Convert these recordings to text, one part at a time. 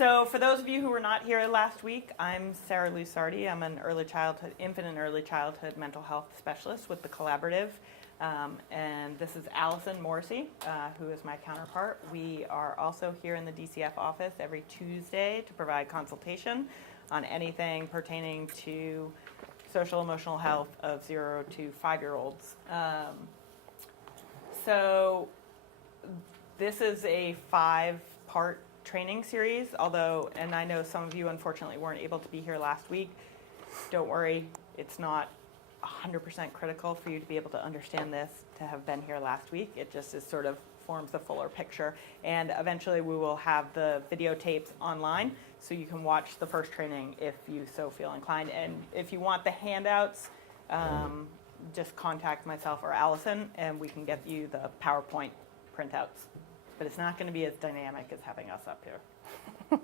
So for those of you who were not here last week, I'm Sarah Lusardi. I'm an infant and early childhood mental health specialist with the Collaborative. And this is Allison Morrissey, who is my counterpart. We are also here in the DCF office every Tuesday to provide consultation on anything pertaining to social emotional health of 0 to 5-year-olds. So this is a 5-part training series, although, and I know some of you unfortunately weren't able to be here last week. Don't worry, it's not 100% critical for you to be able to understand this, to have been here last week. It just is sort of forms the fuller picture. And eventually we will have the videotapes online so you can watch the first training if you so feel inclined. And if you want the handouts, just contact myself or Allison and we can get you the PowerPoint printouts. But it's not going to be as dynamic as having us up here.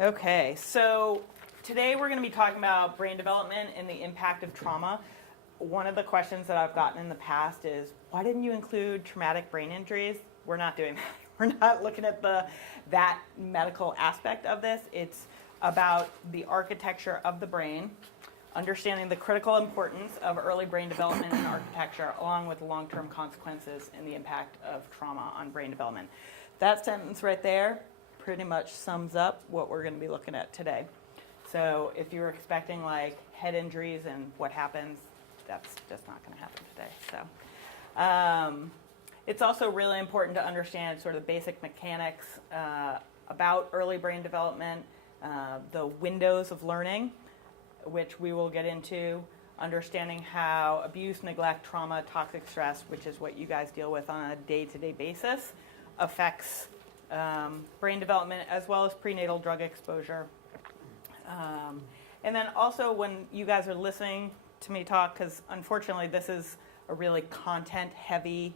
Okay, so today we're going to be talking about brain development and the impact of trauma. One of the questions that I've gotten in the past is, why didn't you include traumatic brain injuries? We're not doing that. We're not looking at that medical aspect of this. It's about the architecture of the brain, understanding the critical importance of early brain development and architecture, along with the long-term consequences and the impact of trauma on brain development. That sentence right there pretty much sums up what we're going to be looking at today. So if you're expecting like head injuries and what happens, that's just not going to happen today. So it's also really important to understand sort of the basic mechanics about early brain development, the windows of learning, which we will get into, understanding how abuse, neglect, trauma, toxic stress, which is what you guys deal with on a day-to-day basis, affects brain development, as well as prenatal drug exposure. And then also when you guys are listening to me talk, because unfortunately this is a really content-heavy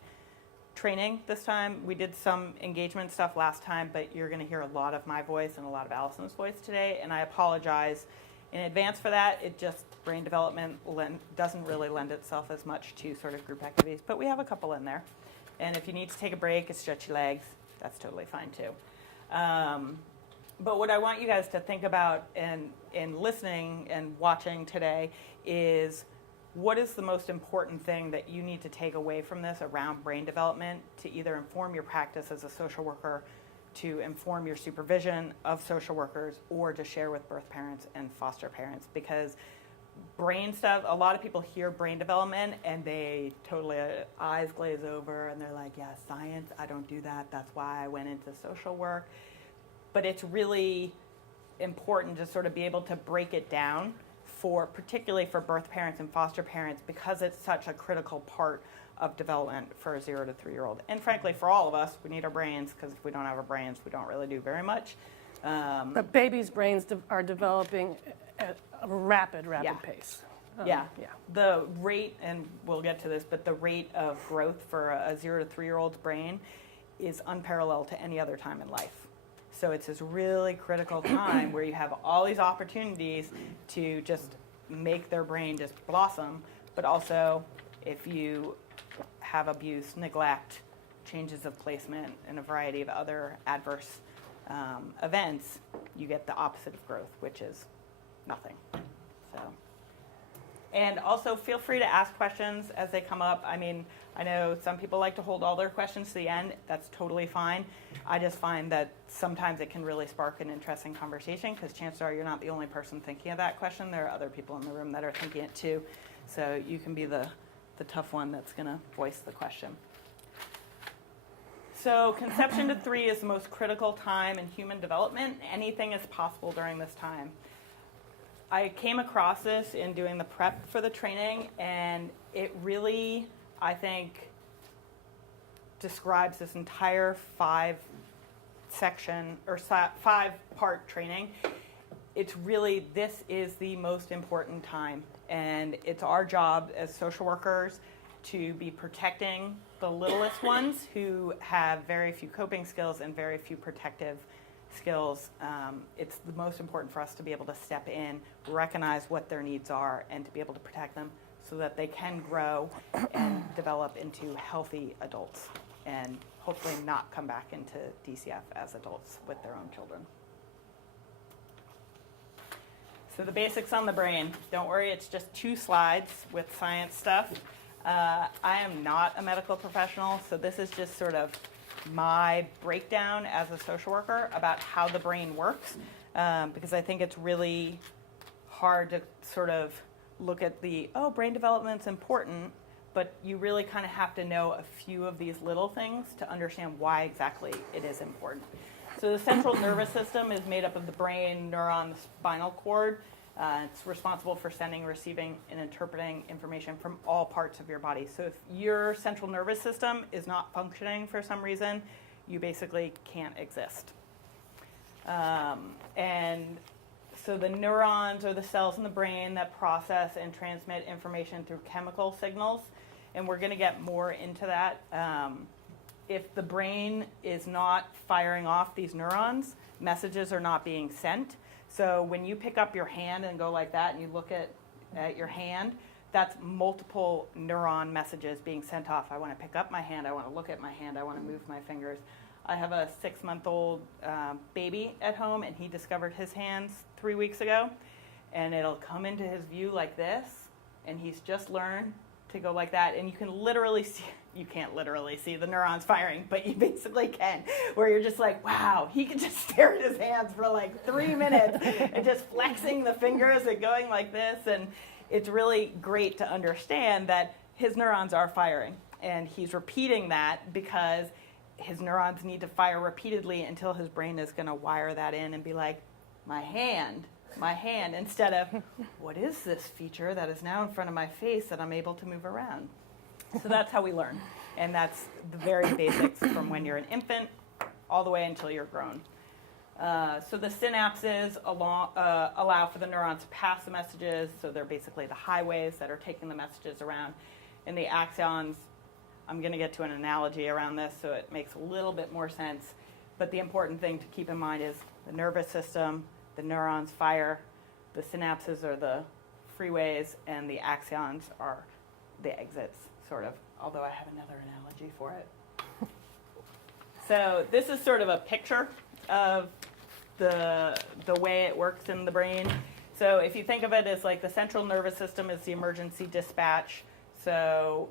training this time. We did some engagement stuff last time, but you're going to hear a lot of my voice and a lot of Allison's voice today, and I apologize in advance for that. It just, brain development doesn't really lend itself as much to sort of group activities, but we have a couple in there. And if you need to take a break and stretch your legs, that's totally fine too. But what I want you guys to think about in listening and watching today is, what is the most important thing that you need to take away from this around brain development to either inform your practice as a social worker, to inform your supervision of social workers, or to share with birth parents and foster parents? Because brain stuff, a lot of people hear brain development and they totally eyes glaze over and they're like, yeah, science, I don't do that. That's why I went into social work. But it's really important to sort of be able to break it down particularly for birth parents and foster parents, because it's such a critical part of development for a 0 to 3-year-old. And frankly, for all of us, we need our brains, because if we don't have our brains, we don't really do very much. But babies' brains are developing at a rapid pace. Yeah. The rate, and we'll get to this, but the rate of growth for a 0 to 3-year-old's brain is unparalleled to any other time in life. So it's this really critical time where you have all these opportunities to just make their brain just blossom, but also if you have abuse, neglect, changes of placement, and a variety of other adverse events, you get the opposite of growth, which is nothing. So, and also feel free to ask questions as they come up. I mean, I know some people like to hold all their questions to the end. That's totally fine. I just find that sometimes it can really spark an interesting conversation, because chances are you're not the only person thinking of that question. There are other people in the room that are thinking it too. So you can be the tough one that's going to voice the question. So conception to 3 is the most critical time in human development. Anything is possible during this time. I came across this in doing the prep for the training, and it really, I think, describes this entire 5-part training. It's really, this is the most important time, and it's our job as social workers to be protecting the littlest ones who have very few coping skills and very few protective skills. It's the most important for us to be able to step in, recognize what their needs are, and to be able to protect them so that they can grow and develop into healthy adults. and hopefully not come back into DCF as adults with their own children. So the basics on the brain. Don't worry, it's just 2 slides with science stuff. I am not a medical professional, so this is just sort of my breakdown as a social worker about how the brain works, because I think it's really hard to sort of look at brain development's important, but you really kind of have to know a few of these little things to understand why exactly it is important. So the central nervous system is made up of the brain, neuron, the spinal cord. It's responsible for sending, receiving, and interpreting information from all parts of your body. So if your central nervous system is not functioning for some reason, you basically can't exist. And so the neurons are the cells in the brain that process and transmit information through chemical signals. And we're going to get more into that. If the brain is not firing off these neurons, messages are not being sent. So when you pick up your hand and go like that and you look at your hand, that's multiple neuron messages being sent off. I want to pick up my hand. I want to look at my hand. I want to move my fingers. I have a 6-month-old baby at home, and he discovered his hands 3 weeks ago. And it'll come into his view like this, and he's just learned to go like that. And you can literally see, you can't literally see the neurons firing, but you basically can, where you're just like, wow, he can just stare at his hands for like 3 minutes and just flexing the fingers and going like this. And it's really great to understand that his neurons are firing. And he's repeating that because his neurons need to fire repeatedly until his brain is going to wire that in and be like, my hand, instead of, what is this feature that is now in front of my face that I'm able to move around? So that's how we learn. And that's the very basics from when you're an infant all the way until you're grown. So the synapses allow for the neurons to pass the messages. So they're basically the highways that are taking the messages around. And the axons, I'm going to get to an analogy around this so it makes a little bit more sense. But the important thing to keep in mind is the nervous system, the neurons fire, the synapses are the freeways, and the axons are the exits, sort of, although I have another analogy for it. So this is sort of a picture of the way it works in the brain. So if you think of it as like the central nervous system is the emergency dispatch. So,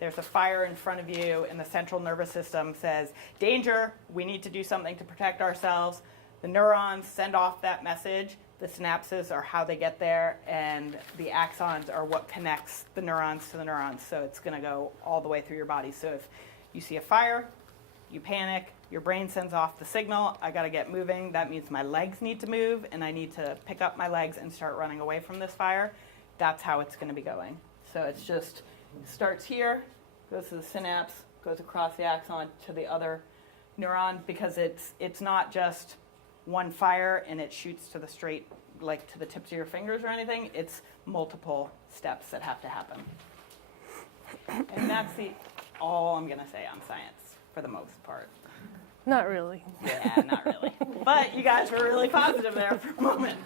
there's a fire in front of you, and the central nervous system says, danger, we need to do something to protect ourselves. The neurons send off that message. The synapses are how they get there, and the axons are what connects the neurons to the neurons. So it's going to go all the way through your body. So if you see a fire, you panic, your brain sends off the signal, I got to get moving. That means my legs need to move, and I need to pick up my legs and start running away from this fire. That's how it's going to be going. So it's just starts here, goes to the synapse, goes across the axon to the other neuron, because it's not just one fire and it shoots to the straight, like to the tips of your fingers or anything. It's multiple steps that have to happen. And that's all I'm going to say on science for the most part. Not really. Yeah, not really. But you guys were really positive there for a moment.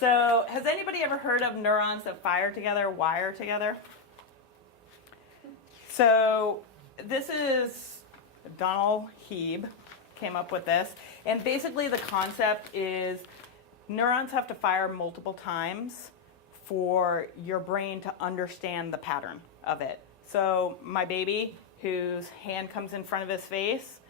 So has anybody ever heard of neurons that fire together, wire together? So this is Donald Hebe came up with this. And basically the concept is neurons have to fire multiple times for your brain to understand the pattern of it. So my baby, whose hand comes in front of his face,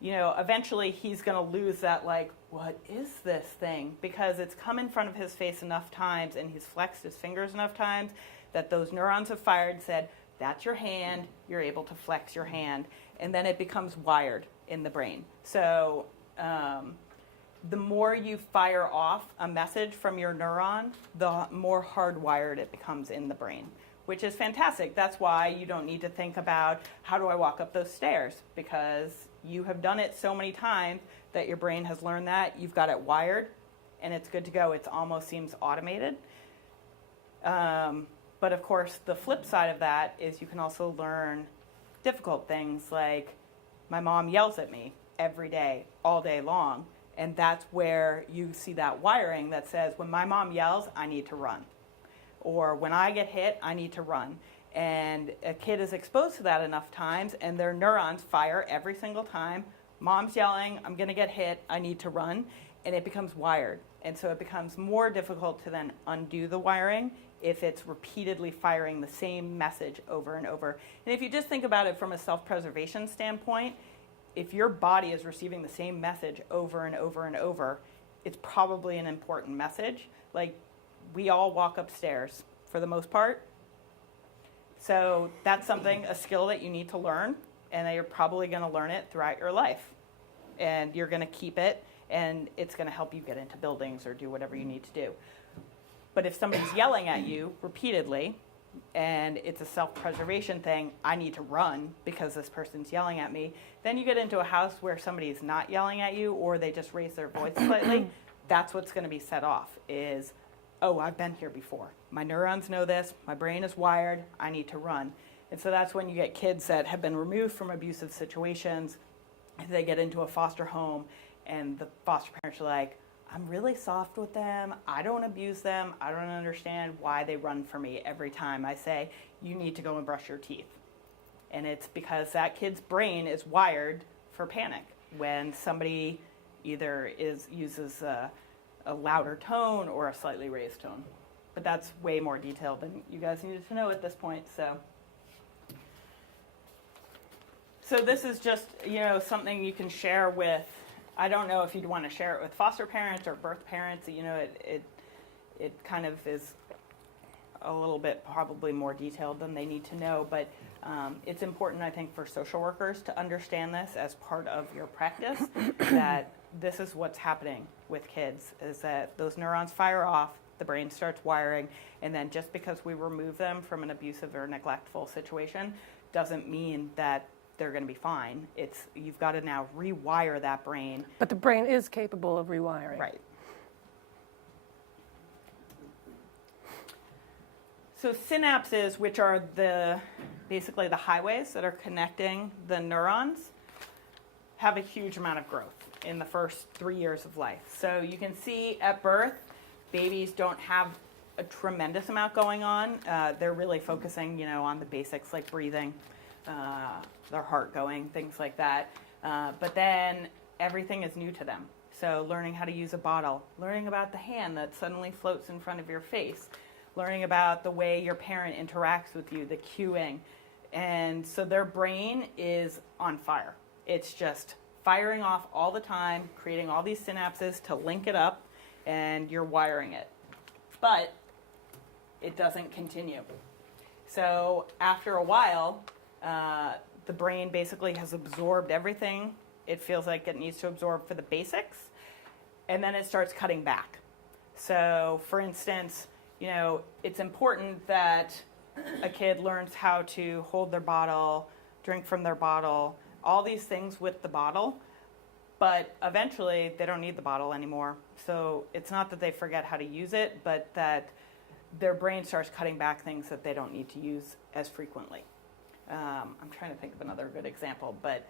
eventually he's going to lose that, like, what is this thing? Because it's come in front of his face enough times and he's flexed his fingers enough times that those neurons have fired and said, that's your hand, you're able to flex your hand. And then it becomes wired in the brain. So the more you fire off a message from your neuron, the more hardwired it becomes in the brain, which is fantastic. That's why you don't need to think about, how do I walk up those stairs? Because you have done it so many times that your brain has learned that. You've got it wired, and it's good to go. It almost seems automated. But of course, the flip side of that is you can also learn difficult things, like my mom yells at me every day, all day long. And that's where you see that wiring that says, when my mom yells, I need to run. Or when I get hit, I need to run. And a kid is exposed to that enough times, and their neurons fire every single time. Mom's yelling, I'm going to get hit, I need to run, and it becomes wired. And so it becomes more difficult to then undo the wiring if it's repeatedly firing the same message over and over. And if you just think about it from a self-preservation standpoint, if your body is receiving the same message over and over and over, it's probably an important message. Like, we all walk upstairs for the most part. So that's something, a skill that you need to learn, and you're probably going to learn it throughout your life. And you're going to keep it, and it's going to help you get into buildings or do whatever you need to do. But if somebody's yelling at you repeatedly, and it's a self-preservation thing, I need to run because this person's yelling at me, then you get into a house where somebody's not yelling at you, or they just raise their voice slightly, that's what's going to be set off is, oh, I've been here before. My neurons know this. My brain is wired. I need to run. And so that's when you get kids that have been removed from abusive situations. They get into a foster home, and the foster parents are like, I'm really soft with them. I don't abuse them. I don't understand why they run for me every time I say, you need to go and brush your teeth. And it's because that kid's brain is wired for panic when somebody either uses a louder tone or a slightly raised tone. But that's way more detailed than you guys needed to know at this point. So this is just, something you can share with, I don't know if you'd want to share it with foster parents or birth parents. It kind of is a little bit probably more detailed than they need to know, but it's important, I think, for social workers to understand this as part of your practice, that this is what's happening with kids, is that those neurons fire off, the brain starts wiring, and then just because we remove them from an abusive or neglectful situation doesn't mean that they're going to be fine. You've got to now rewire that brain. But the brain is capable of rewiring. Right. So synapses, which are basically the highways that are connecting the neurons, have a huge amount of growth in the first 3 years of life. So you can see at birth, babies don't have a tremendous amount going on. They're really focusing, on the basics like breathing, their heart going, things like that. But then everything is new to them. So learning how to use a bottle, learning about the hand that suddenly floats in front of your face, learning about the way your parent interacts with you, the cueing. And so their brain is on fire. It's just firing off all the time, creating all these synapses to link it up, and you're wiring it. But it doesn't continue. So after a while, the brain basically has absorbed everything it feels like it needs to absorb for the basics, and then it starts cutting back. So for instance, it's important that a kid learns how to hold their bottle, drink from their bottle, all these things with the bottle, but eventually they don't need the bottle anymore. So it's not that they forget how to use it, but that their brain starts cutting back things that they don't need to use as frequently. I'm trying to think of another good example, but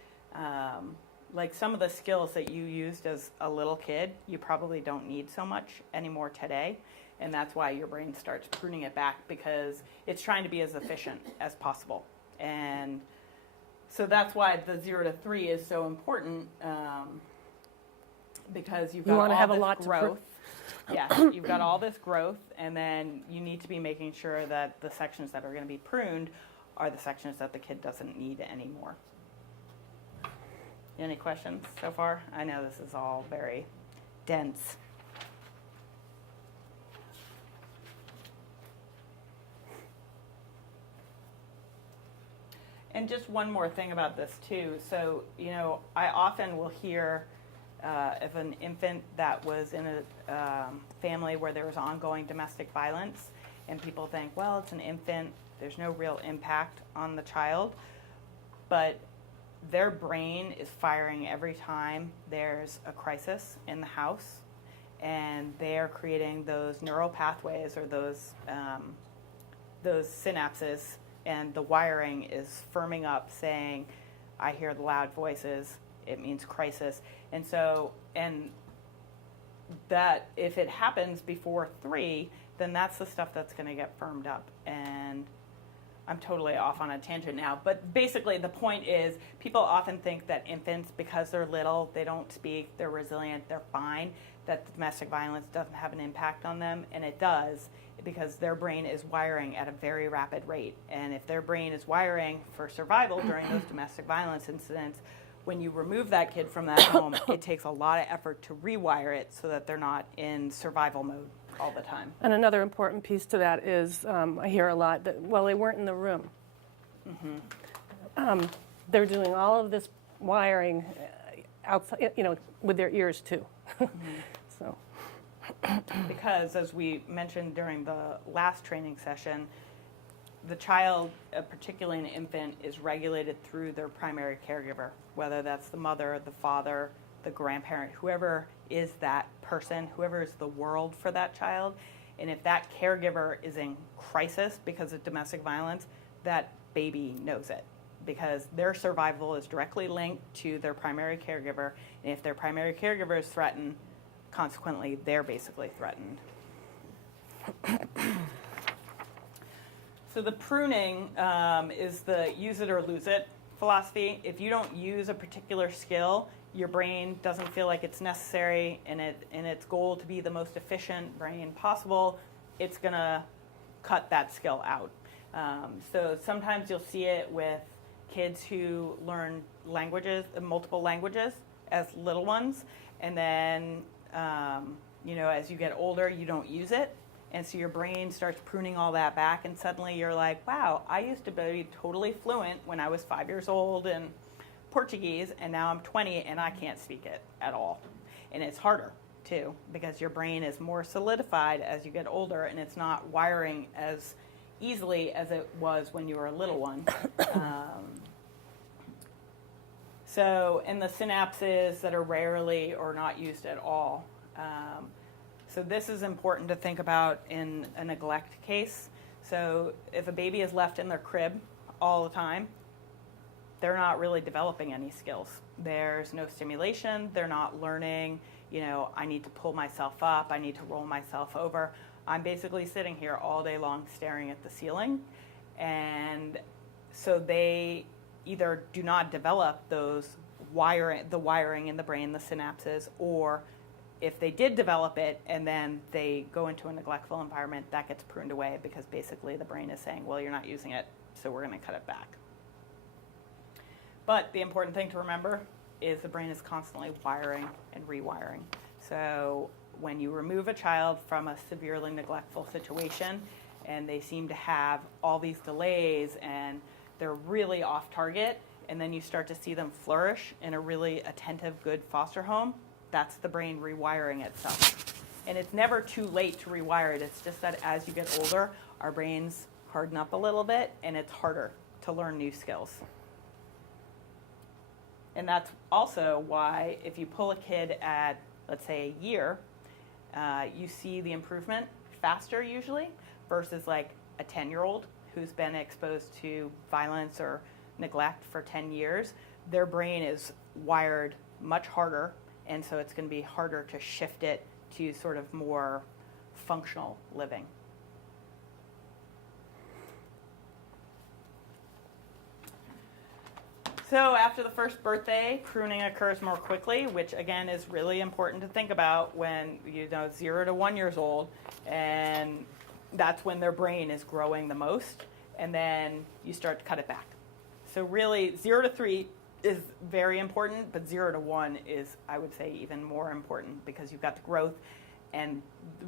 like some of the skills that you used as a little kid, you probably don't need so much anymore today. And that's why your brain starts pruning it back, because it's trying to be as efficient as possible. And so that's why the 0 to 3 is so important, because you've got all this growth. Yeah, you've got all this growth, and then you need to be making sure that the sections that are going to be pruned are the sections that the kid doesn't need anymore. Any questions so far? I know this is all very dense. And just one more thing about this too. So, I often will hear of an infant that was in a family where there was ongoing domestic violence, and people think, well, it's an infant, there's no real impact on the child, but their brain is firing every time there's a crisis in the house, and they're creating those neural pathways, or those synapses, and the wiring is firming up saying, I hear the loud voices, it means crisis. And so, and that if it happens before 3, then that's the stuff that's going to get firmed up. And I'm totally off on a tangent now, but basically the point is people often think that infants, because they're little, they don't speak, they're resilient, they're fine, that domestic violence doesn't have an impact on them, and it does, because their brain is wiring at a very rapid rate. And if their brain is wiring for survival during those domestic violence incidents, when you remove that kid from that home, it takes a lot of effort to rewire it so that they're not in survival mode all the time. And another important piece to that is, I hear a lot that, well, they weren't in the room. They're doing all of this wiring outside, with their ears too. So. Because, as we mentioned during the last training session, the child, particularly an infant, is regulated through their primary caregiver, whether that's the mother, the father, the grandparent, whoever is that person, whoever is the world for that child. And if that caregiver is in crisis because of domestic violence, that baby knows it, because their survival is directly linked to their primary caregiver. And if their primary caregiver is threatened, consequently, they're basically threatened. So the pruning is the use it or lose it philosophy. If you don't use a particular skill, your brain doesn't feel like it's necessary, and its goal to be the most efficient brain possible, it's going to cut that skill out. So sometimes you'll see it with kids who learn languages, multiple languages, as little ones, and then as you get older, you don't use it. And so your brain starts pruning all that back, and suddenly you're like, wow, I used to be totally fluent when I was 5 years old in Portuguese, and now I'm 20 and I can't speak it at all. And it's harder, too, because your brain is more solidified as you get older, and it's not wiring as easily as it was when you were a little one. And the synapses that are rarely or not used at all. So this is important to think about in a neglect case. So if a baby is left in their crib all the time, they're not really developing any skills. There's no stimulation. They're not learning, I need to pull myself up. I need to roll myself over. I'm basically sitting here all day long staring at the ceiling. And so they either do not develop the wiring in the brain, the synapses, or if they did develop it and then they go into a neglectful environment, that gets pruned away because basically the brain is saying, well, you're not using it, so we're going to cut it back. But the important thing to remember is the brain is constantly wiring and rewiring. So when you remove a child from a severely neglectful situation and they seem to have all these delays and they're really off target, and then you start to see them flourish in a really attentive, good foster home, that's the brain rewiring itself. And it's never too late to rewire it. It's just that as you get older, our brains harden up a little bit, and it's harder to learn new skills. And that's also why if you pull a kid at, let's say, a year, you see the improvement faster usually versus like a 10-year-old who's been exposed to violence or neglect for 10 years. Their brain is wired much harder, and so it's going to be harder to shift it to sort of more functional living. So after the first birthday, pruning occurs more quickly, which again is really important to think about when 0 to 1 years old, and that's when their brain is growing the most, and then you start to cut it back. So really 0 to 3 is very important, but 0 to 1 is, I would say, even more important because you've got the growth and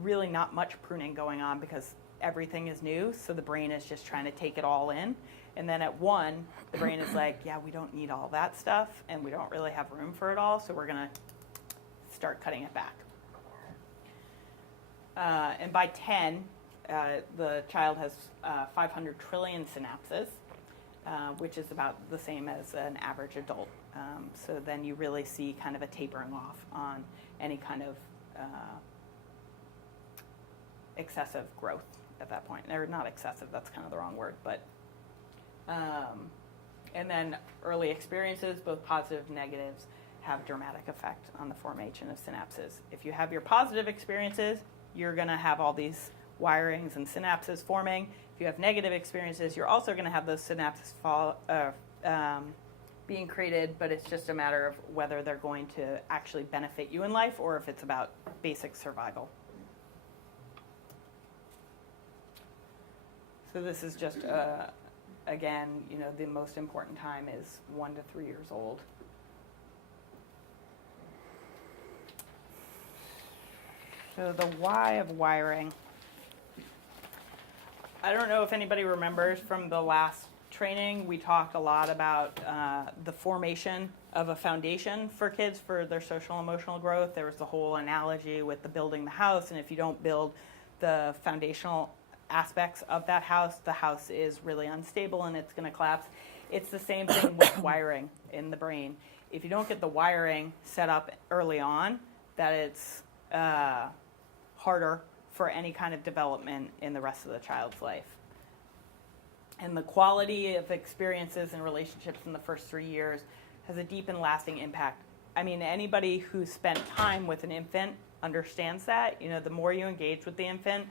really not much pruning going on because everything is new, so the brain is just trying to take it all in. And then at 1, the brain is like, yeah, we don't need all that stuff, and we don't really have room for it all, so we're going to start cutting it back. And by 10, the child has 500 trillion synapses, which is about the same as an average adult. So then you really see kind of a tapering off on any kind of excessive growth at that point. Or not excessive, that's kind of the wrong word, but and then early experiences, both positive and negatives, have dramatic effect on the formation of synapses. If you have your positive experiences, you're going to have all these wirings and synapses forming. If If you have negative experiences, you're also going to have those synapses being created, but it's just a matter of whether they're going to actually benefit you in life or if it's about basic survival. So this is just, again, the most important time is 1 to 3 years old. So the why of wiring. I don't know if anybody remembers from the last training, we talked a lot about the formation of a foundation for kids for their social and emotional growth. There was the whole analogy with the building the house, and if you don't build the foundational aspects of that house, the house is really unstable and it's going to collapse. It's the same thing with wiring in the brain. If you don't get the wiring set up early on, that it's harder for any kind of development in the rest of the child's life. And the quality of experiences and relationships in the first 3 years has a deep and lasting impact. I mean, anybody who's spent time with an infant understands that. The more you engage with the infant,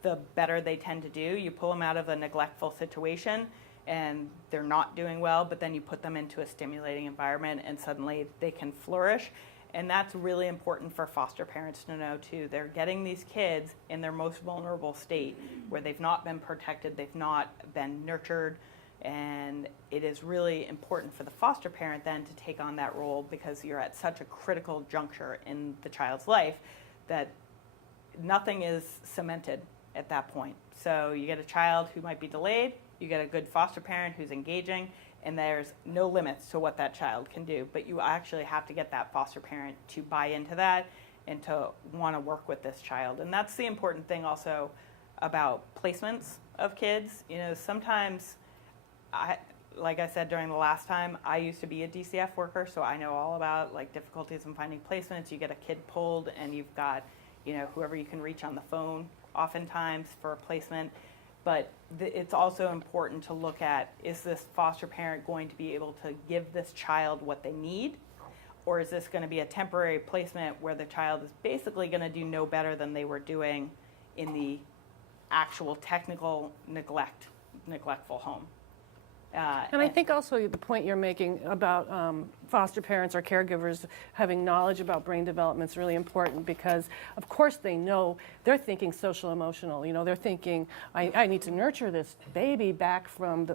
the better they tend to do. You pull them out of a neglectful situation and they're not doing well, but then you put them into a stimulating environment and suddenly they can flourish. And that's really important for foster parents to know too. They're getting these kids in their most vulnerable state where they've not been protected, they've not been nurtured, and it is really important for the foster parent then to take on that role because you're at such a critical juncture in the child's life that nothing is cemented at that point. So you get a child who might be delayed, you get a good foster parent who's engaging, and there's no limits to what that child can do. But you actually have to get that foster parent to buy into that and to want to work with this child. And that's the important thing also about placements of kids. Sometimes, like I said during the last time, I used to be a DCF worker, so I know all about difficulties in finding placements. You get a kid pulled and you've got, whoever you can reach on the phone oftentimes for a placement. But it's also important to look at, is this foster parent going to be able to give this child what they need? Or is this going to be a temporary placement where the child is basically going to do no better than they were doing in the actual technical neglectful home? And I think also the point you're making about foster parents or caregivers having knowledge about brain development is really important because, of course, they know they're thinking social emotional. They're thinking, I need to nurture this baby back from the,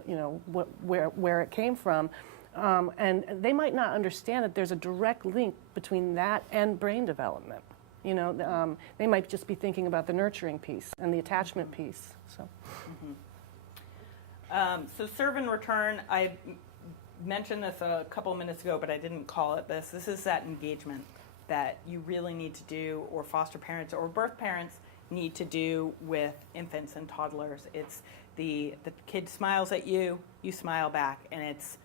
where it came from, and they might not understand that there's a direct link between that and brain development. They might just be thinking about the nurturing piece and the attachment piece. So. Mm-hmm. So serve and return, I mentioned this a couple of minutes ago, but I didn't call it this. This is that engagement that you really need to do, or foster parents or birth parents need to do with infants and toddlers. It's the kid smiles at you, you smile back, and it's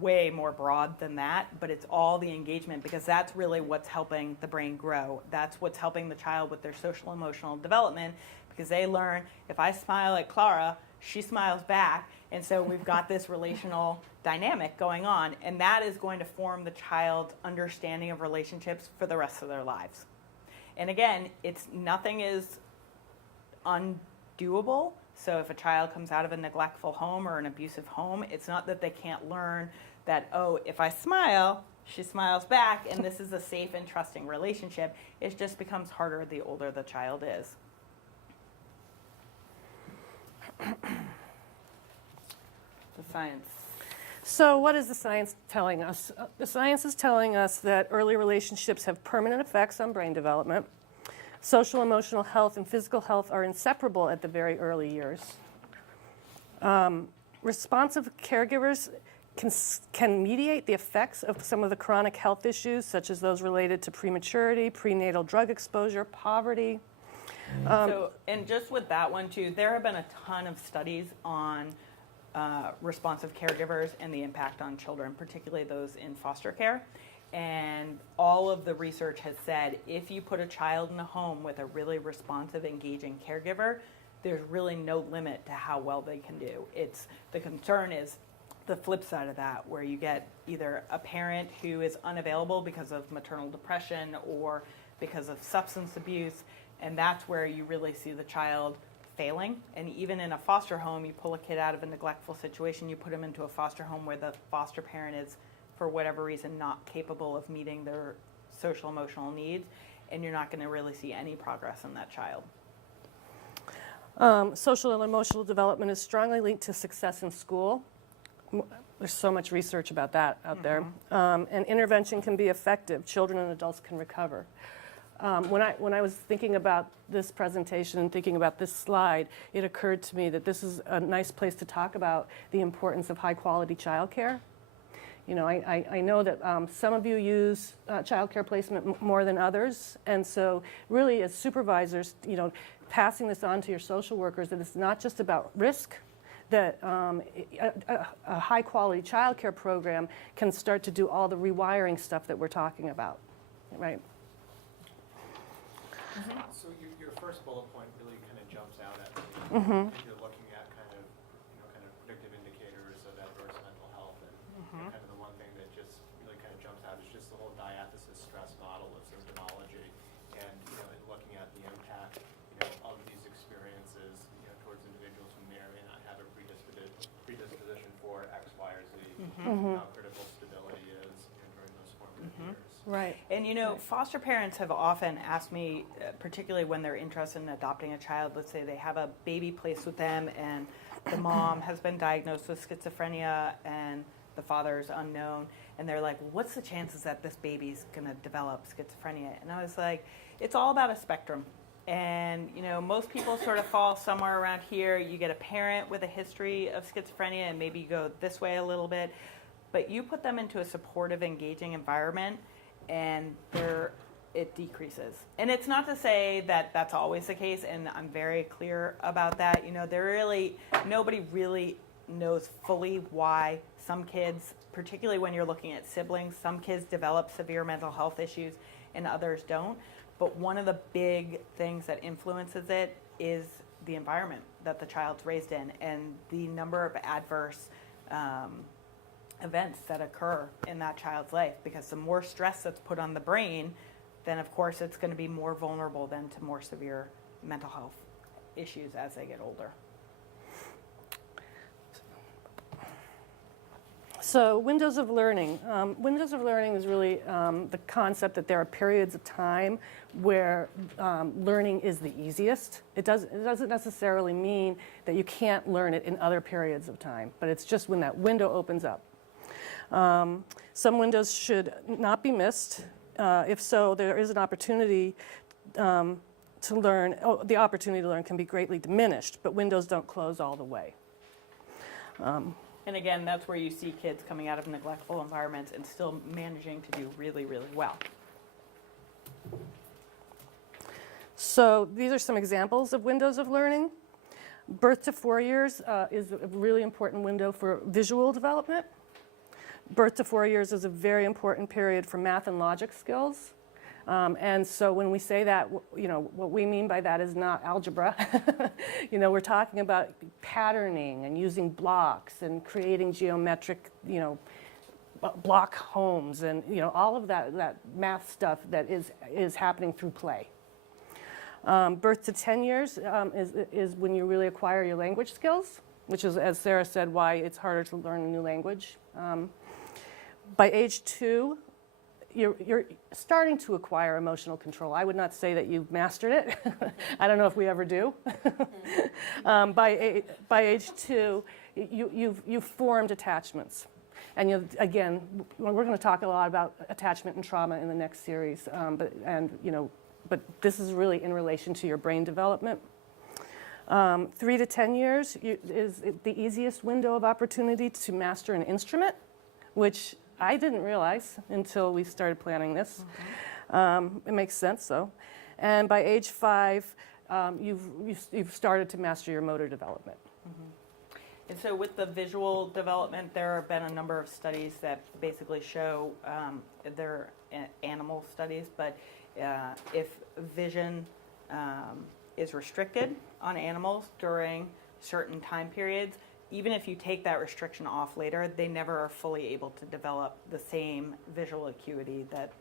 way more broad than that, but it's all the engagement because that's really what's helping the brain grow. That's what's helping the child with their social emotional development because they learn, if I smile at Clara, she smiles back, and so we've got this relational dynamic going on, and that is going to form the child's understanding of relationships for the rest of their lives. And again, nothing is undoable. So if a child comes out of a neglectful home or an abusive home, it's not that they can't learn that, if I smile, she smiles back, and this is a safe and trusting relationship. It just becomes harder the older the child is. The science. So what is the science telling us? The science is telling us that early relationships have permanent effects on brain development. Social, emotional health, and physical health are inseparable at the very early years. Responsive caregivers can mediate the effects of some of the chronic health issues, such as those related to prematurity, prenatal drug exposure, poverty. And just with that one too, there have been a ton of studies on responsive caregivers and the impact on children, particularly those in foster care. And all of the research has said if you put a child in a home with a really responsive, engaging caregiver, there's really no limit to how well they can do. The concern is the flip side of that, where you get either a parent who is unavailable because of maternal depression or because of substance abuse, and that's where you really see the child failing. And even in a foster home, you pull a kid out of a neglectful situation, you put them into a foster home where the foster parent is, for whatever reason, not capable of meeting their social emotional needs, and you're not going to really see any progress in that child. Social and emotional development is strongly linked to success in school. There's so much research about that out there. And intervention can be effective. Children and adults can recover. When I was thinking about this presentation and thinking about this slide, it occurred to me that this is a nice place to talk about the importance of high-quality childcare. You know, I know that some of you use child care placement more than others, and so really as supervisors, you know, passing this on to your social workers, that it's not just about risk, that a high-quality child care program can start to do all the rewiring stuff that we're talking about, right? So your first bullet point really kind of jumps out at me. You're looking at kind of predictive indicators of adverse mental health, and kind of the one thing that just really kind of jumps out is just the whole diathesis stress model of symptomology, and and looking at the impact of these experiences towards individuals who may or may not have a predisposition for X, Y, or Z. How critical stability is during those formative years. Right. And foster parents have often asked me, particularly when they're interested in adopting a child, let's say they have a baby placed with them and the mom has been diagnosed with schizophrenia and the father is unknown, and they're like, well, what's the chances that this baby's going to develop schizophrenia? And I was like, it's all about a spectrum. And, most people sort of fall somewhere around here. You get a parent with a history of schizophrenia and maybe you go this way a little bit, but you put them into a supportive, engaging environment and it decreases. And it's not to say that that's always the case, and I'm very clear about that. Nobody really knows fully why some kids, particularly when you're looking at siblings, some kids develop severe mental health issues and others don't. But one of the big things that influences it is the environment that the child's raised in and the number of adverse events that occur in that child's life, because the more stress that's put on the brain, then of course it's going to be more vulnerable then to more severe mental health issues as they get older. So windows of learning. Windows of learning is really the concept that there are periods of time where learning is the easiest. It doesn't necessarily mean that you can't learn it in other periods of time, but it's just when that window opens up. Some windows should not be missed. If so, there is an opportunity to learn. The opportunity to learn can be greatly diminished, but windows don't close all the way. And again, that's where you see kids coming out of neglectful environments and still managing to do really, really well. So these are some examples of windows of learning. Birth to 4 years is a really important window for visual development. Birth to 4 years is a very important period for math and logic skills. And so when we say that, what we mean by that is not algebra. We're talking about patterning and using blocks and creating geometric, block homes and, all of that math stuff that is happening through play. Birth to 10 years is when you really acquire your language skills, which is, as Sarah said, why it's harder to learn a new language. By age 2, you're starting to acquire emotional control. I would not say that you've mastered it. I don't know if we ever do. By age 2, you've formed attachments. And again, we're going to talk a lot about attachment and trauma in the next series. But this is really in relation to your brain development. 3 to 10 years is the easiest window of opportunity to master an instrument, which I didn't realize until we started planning this. It makes sense, though. And by age 5, you've started to master your motor development. And so with the visual development, there have been a number of studies that basically show, they're animal studies, but if vision is restricted on animals during certain time periods, even if you take that restriction off later, they never are fully able to develop the same visual acuity that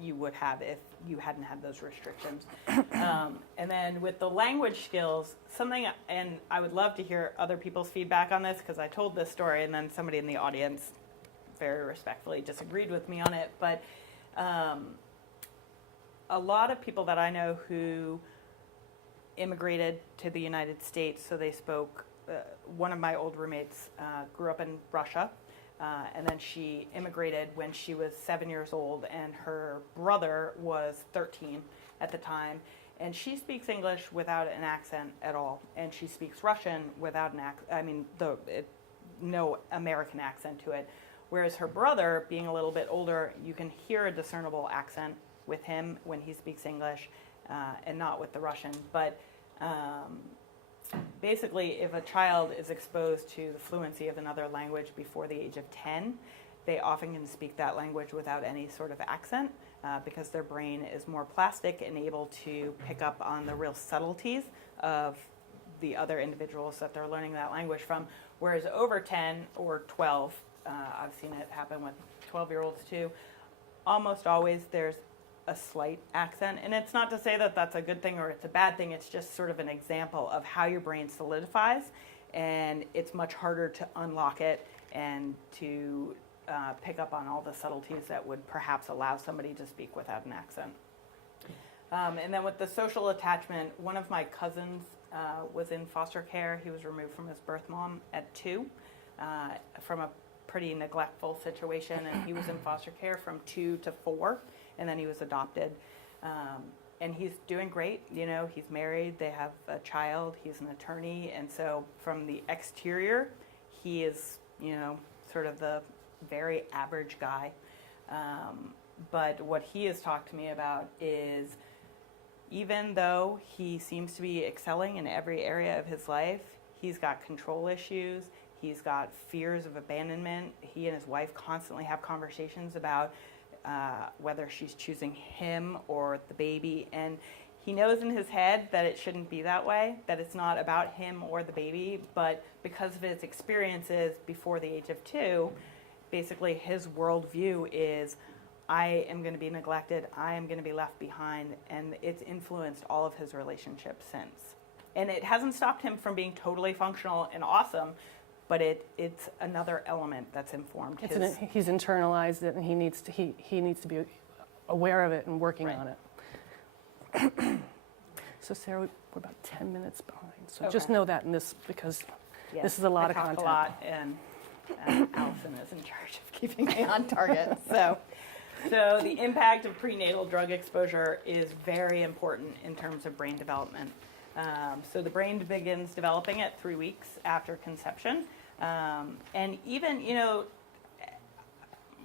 you would have if you hadn't had those restrictions. And then with the language skills, something, and I would love to hear other people's feedback on this because I told this story and then somebody in the audience very respectfully disagreed with me on it. But a lot of people that I know who immigrated to the United States, so they spoke, one of my old roommates grew up in Russia. And then she immigrated when she was 7 years old, and her brother was 13 at the time. And she speaks English without an accent at all, and she speaks Russian without an accent. No American accent to it. Whereas her brother, being a little bit older, you can hear a discernible accent with him when he speaks English, and not with the Russian. But basically, if a child is exposed to the fluency of another language before the age of 10, they often can speak that language without any sort of accent because their brain is more plastic and able to pick up on the real subtleties of the other individuals that they're learning that language from. Whereas over 10 or 12, I've seen it happen with 12-year-olds too, almost always there's a slight accent. And it's not to say that that's a good thing or it's a bad thing. It's just sort of an example of how your brain solidifies, and it's much harder to unlock it and to pick up on all the subtleties that would perhaps allow somebody to speak without an accent. And then with the social attachment, one of my cousins was in foster care. He was removed from his birth mom at 2 from a pretty neglectful situation, and he was in foster care from 2 to 4. And then he was adopted. And he's doing great. You know, he's married, they have a child, he's an attorney. And so from the exterior, he is, you know, sort of the very average guy. But what he has talked to me about is even though he seems to be excelling in every area of his life, he's got control issues, he's got fears of abandonment. He and his wife constantly have conversations about whether she's choosing him or the baby, and he knows in his head that it shouldn't be that way, that it's not about him or the baby, but because of his experiences before the age of 2, basically his worldview is, I am going to be neglected, I am going to be left behind, and it's influenced all of his relationships since. And it hasn't stopped him from being totally functional and awesome, but it's another element that's informed his. He's internalized it, and he needs to be aware of it and working on it. So Sarah, we're about 10 minutes behind. So just know that in this, because this is a lot of content. I talk a lot, and Allison is in charge of keeping me on target. So the impact of prenatal drug exposure is very important in terms of brain development. So the brain begins developing at 3 weeks after conception. And even, you know,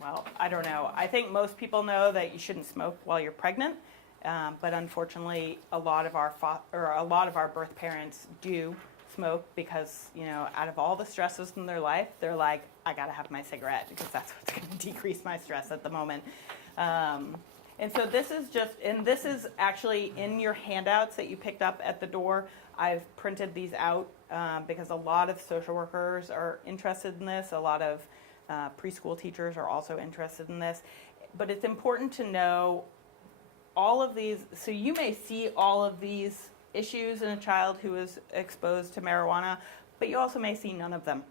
well, I don't know. I think most people know that you shouldn't smoke while you're pregnant. But unfortunately, a lot of our birth parents do smoke because, you know, out of all the stresses in their life, they're like, I got to have my cigarette because that's what's going to decrease my stress at the moment. And so this is actually in your handouts that you picked up at the door. I've printed these out because a lot of social workers are interested in this. A lot of preschool teachers are also interested in this. But it's important to know all of these. So you may see all of these issues in a child who is exposed to marijuana, but you also may see none of them.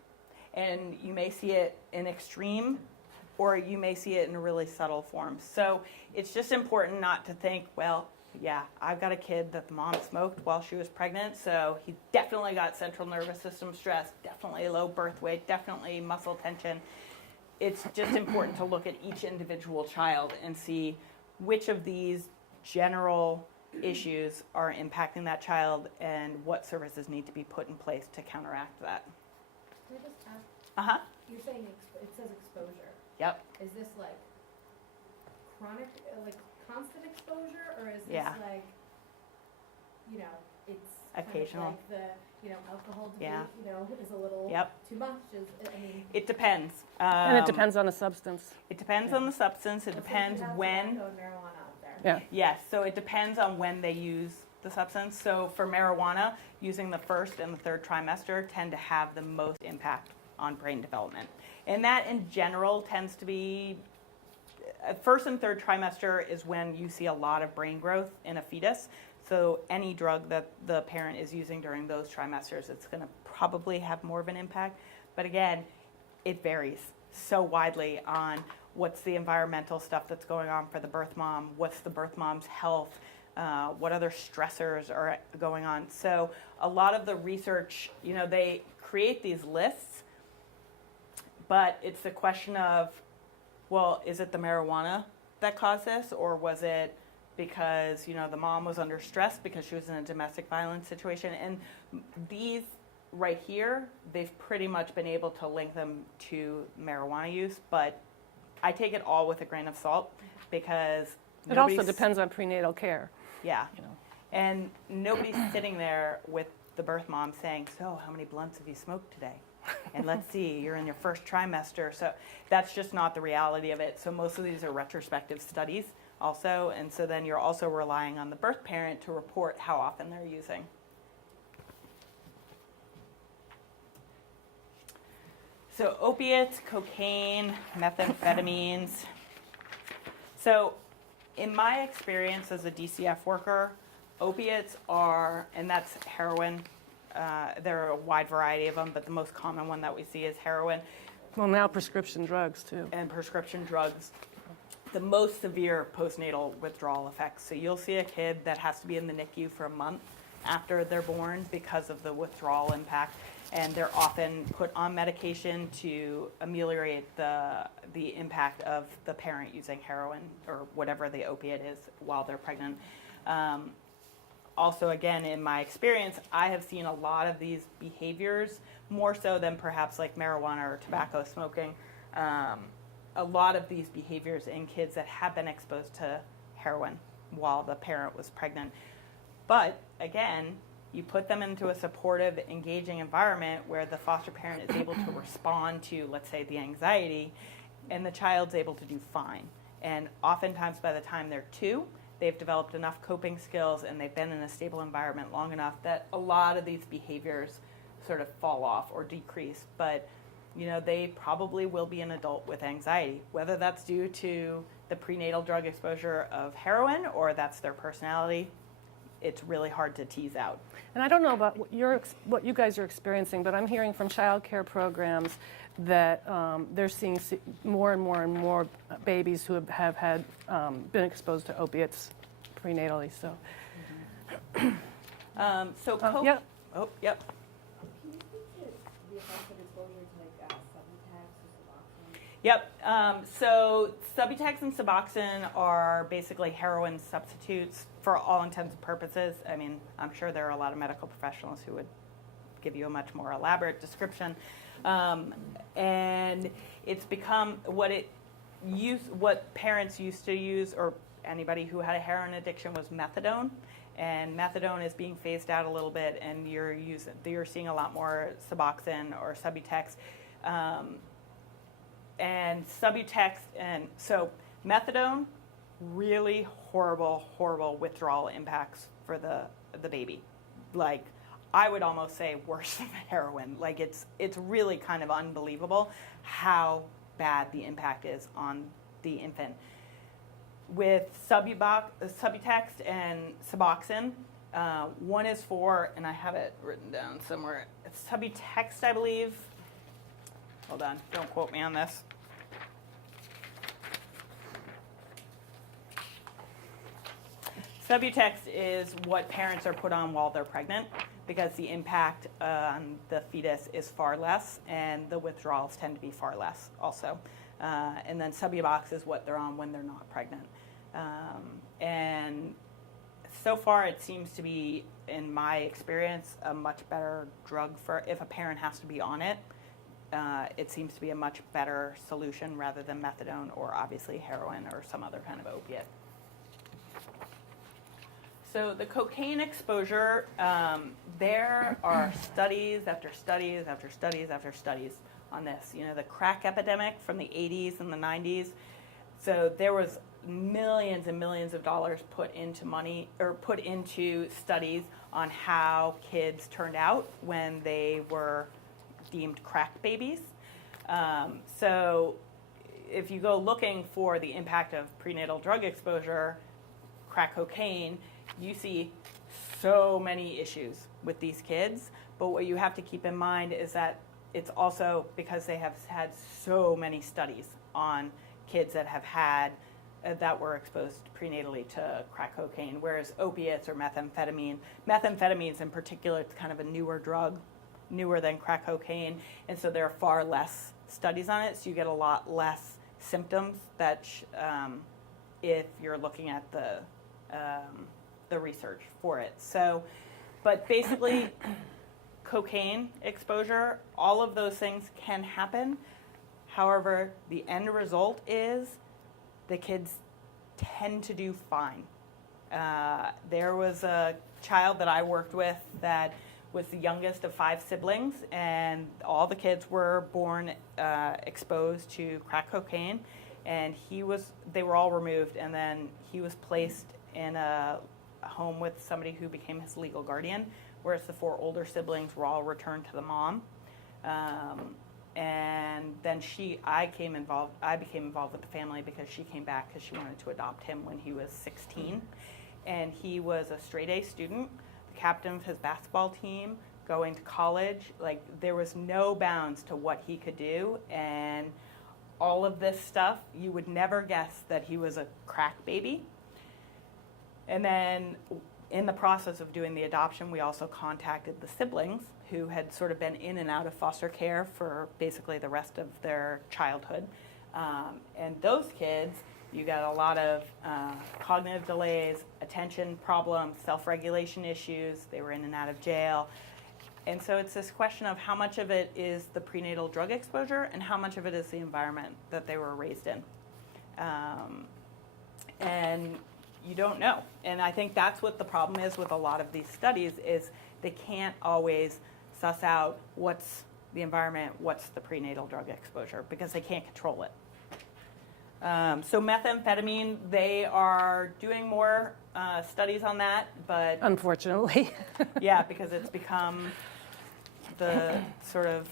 And you may see it in extreme, or you may see it in a really subtle form. So it's just important not to think, well, yeah, I've got a kid that the mom smoked while she was pregnant, so he definitely got central nervous system stress, definitely low birth weight, definitely muscle tension. It's just important to look at each individual child and see which of these general issues are impacting that child and what services need to be put in place to counteract that. Can I just ask? You're saying it says exposure. Yep. Is this like chronic, like constant exposure, or is this like, you know, it's occasional, kind of like the, alcohol debate, is a little too much? It depends. And it depends on the substance. It depends on the substance. It depends when. Tobacco and marijuana out there. Yeah. Yes. So it depends on when they use the substance. So for marijuana, using the first and the third trimester tend to have the most impact on brain development. And that in general tends to be first and third trimester is when you see a lot of brain growth in a fetus. So any drug that the parent is using during those trimesters, it's going to probably have more of an impact. But again, it varies so widely on what's the environmental stuff that's going on for the birth mom, what's the birth mom's health, what other stressors are going on. So a lot of the research, they create these lists, but it's the question of, well, is it the marijuana that caused this, or was it because, the mom was under stress because she was in a domestic violence situation? And these right here, they've pretty much been able to link them to marijuana use, but I take it all with a grain of salt because It also depends on prenatal care. Yeah. And nobody's sitting there with the birth mom saying, so how many blunts have you smoked today? And let's see, you're in your first trimester. So that's just not the reality of it. So most of these are retrospective studies also. And so then you're also relying on the birth parent to report how often they're using. So opiates, cocaine, methamphetamines. So in my experience as a DCF worker, opiates are, and that's heroin. There are a wide variety of them, but the most common one that we see is heroin. Well, now prescription drugs too. And prescription drugs. The most severe postnatal withdrawal effects. So you'll see a kid that has to be in the NICU for a month after they're born because of the withdrawal impact. And they're often put on medication to ameliorate the impact of the parent using heroin or whatever the opiate is while they're pregnant. Also, again, in my experience, I have seen a lot of these behaviors, more so than perhaps like marijuana or tobacco smoking. A lot of these behaviors in kids that have been exposed to heroin while the parent was pregnant. But again, you put them into a supportive, engaging environment where the foster parent is able to respond to, let's say, the anxiety, and the child's able to do fine. And oftentimes by the time they're 2, they've developed enough coping skills and they've been in a stable environment long enough that a lot of these behaviors sort of fall off or decrease. But, they probably will be an adult with anxiety, whether that's due to the prenatal drug exposure of heroin or that's their personality. It's really hard to tease out. And I don't know about what you guys are experiencing, but I'm hearing from child care programs that they're seeing more and more and more babies who have had been exposed to opiates prenatally. So, Yep. Oh, yep. Can you speak to the effects of exposure to like Subutex or Suboxone? Yep. So Subutex and Suboxone are basically heroin substitutes for all intents and purposes. I mean, I'm sure there are a lot of medical professionals who would give you a much more elaborate description. And it's become what parents used to use, or anybody who had a heroin addiction, was methadone. And methadone is being phased out a little bit, and you're seeing a lot more Suboxone or Subutex. And Subutex, and so methadone, really horrible withdrawal impacts for the baby. Like, I would almost say worse than heroin. Like, it's really kind of unbelievable how bad the impact is on the infant. With Subutex and Suboxone, one is for, and I have it written down somewhere, it's Subutex, I believe. Hold on, don't quote me on this. Subutex is what parents are put on while they're pregnant because the impact on the fetus is far less and the withdrawals tend to be far less also. And then Sububox is what they're on when they're not pregnant. And so far it seems to be, in my experience, a much better drug for if a parent has to be on it. It seems to be a much better solution rather than methadone or obviously heroin or some other kind of opiate. So the cocaine exposure, there are studies after studies after studies after studies on this. The crack epidemic from the 80s and the 90s. So there was millions and millions of dollars put into studies on how kids turned out when they were deemed crack babies. So if you go looking for the impact of prenatal drug exposure, crack cocaine, you see so many issues with these kids. But what you have to keep in mind is that it's also because they have had so many studies on kids that have had that were exposed prenatally to crack cocaine, whereas opiates or methamphetamines in particular, it's kind of a newer drug, newer than crack cocaine, and so there are far less studies on it, so you get a lot less symptoms that if you're looking at the research for it. So, but basically, cocaine exposure, all of those things can happen. However, the end result is the kids tend to do fine. There was a child that I worked with that was the youngest of 5 siblings, and all the kids were born exposed to crack cocaine, and they were all removed, and then he was placed in a home with somebody who became his legal guardian, whereas the 4 older siblings were all returned to the mom. And then I became involved with the family because she came back because she wanted to adopt him when he was 16. And he was a straight A student, the captain of his basketball team, going to college. Like, there was no bounds to what he could do. And all of this stuff, you would never guess that he was a crack baby. And then in the process of doing the adoption, we also contacted the siblings who had sort of been in and out of foster care for basically the rest of their childhood. And those kids, you got a lot of cognitive delays, attention problems, self-regulation issues. They were in and out of jail. And so it's this question of how much of it is the prenatal drug exposure and how much of it is the environment that they were raised in. And you don't know. And I think that's what the problem is with a lot of these studies is they can't always suss out what's the environment, what's the prenatal drug exposure, because they can't control it. So methamphetamine, they are doing more studies on that, but Unfortunately. yeah, because it's become the sort of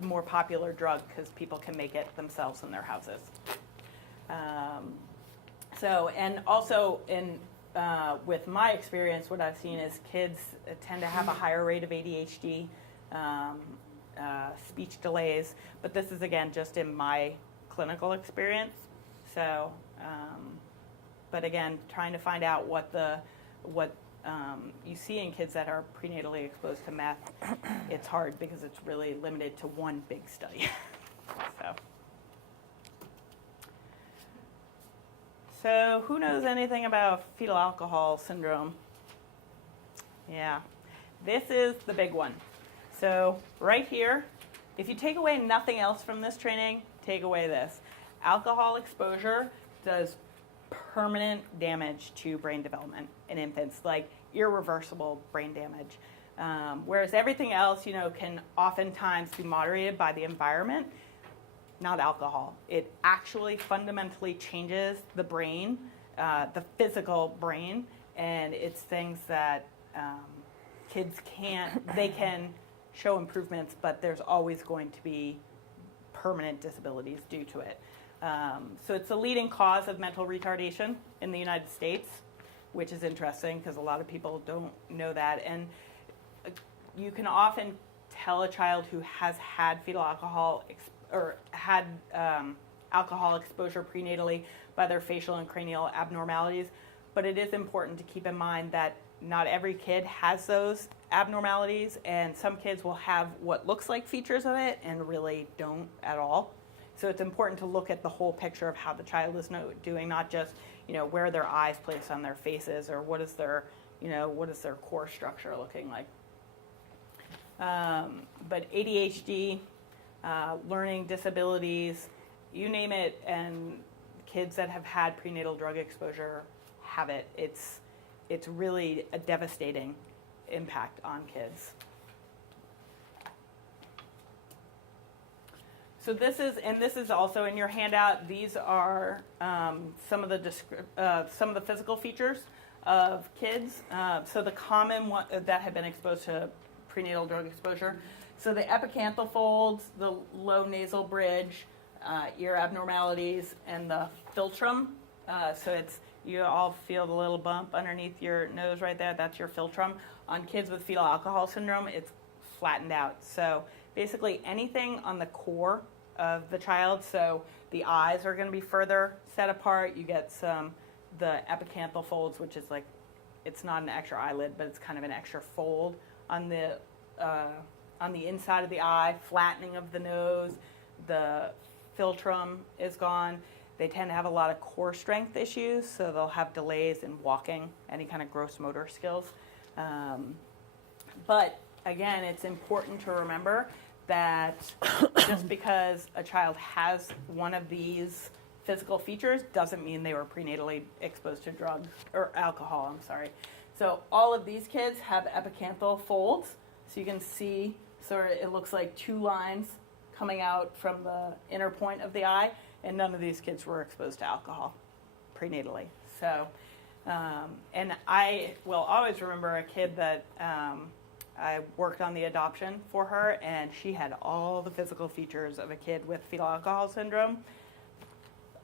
more popular drug because people can make it themselves in their houses. And also with my experience, what I've seen is kids tend to have a higher rate of ADHD, speech delays, but this is, again, just in my clinical experience. So, but again, trying to find out what you see in kids that are prenatally exposed to meth, it's hard because it's really limited to one big study. So who knows anything about fetal alcohol syndrome? Yeah, this is the big one. So right here, if you take away nothing else from this training, take away this. Alcohol exposure does permanent damage to brain development in infants, like irreversible brain damage. Whereas everything else, can oftentimes be moderated by the environment. Not alcohol. It actually fundamentally changes the brain, the physical brain, and it's things that kids they can show improvements, but there's always going to be permanent disabilities due to it. So it's the leading cause of mental retardation in the United States, which is interesting because a lot of people don't know that. And you can often tell a child who has had fetal alcohol or had alcohol exposure prenatally by their facial and cranial abnormalities. But it is important to keep in mind that not every kid has those abnormalities, and some kids will have what looks like features of it and really don't at all. So it's important to look at the whole picture of how the child is doing, not just, where are their eyes placed on their faces or what is their core structure looking like. But ADHD, learning disabilities, you name it, and kids that have had prenatal drug exposure have it. It's really a devastating impact on kids. So this is also in your handout. These are some of the physical features of kids. So the common one that have been exposed to prenatal drug exposure. So the epicanthal folds, the low nasal bridge, ear abnormalities and the philtrum. So you all feel the little bump underneath your nose right there. That's your philtrum. On kids with fetal alcohol syndrome, it's flattened out. So basically anything on the core of the child, so the eyes are going to be further set apart. You get the epicanthal folds, which is like, it's not an extra eyelid, but it's kind of an extra fold on the inside of the eye, flattening of the nose. The philtrum is gone. They tend to have a lot of core strength issues, so they'll have delays in walking, any kind of gross motor skills. But again, it's important to remember that just because a child has one of these physical features doesn't mean they were prenatally exposed to drugs or alcohol, I'm sorry. So all of these kids have epicanthal folds. So you can see sort of, it looks like two lines coming out from the inner point of the eye, and none of these kids were exposed to alcohol prenatally. So, and I will always remember a kid that I worked on the adoption for her, and she had all the physical features of a kid with fetal alcohol syndrome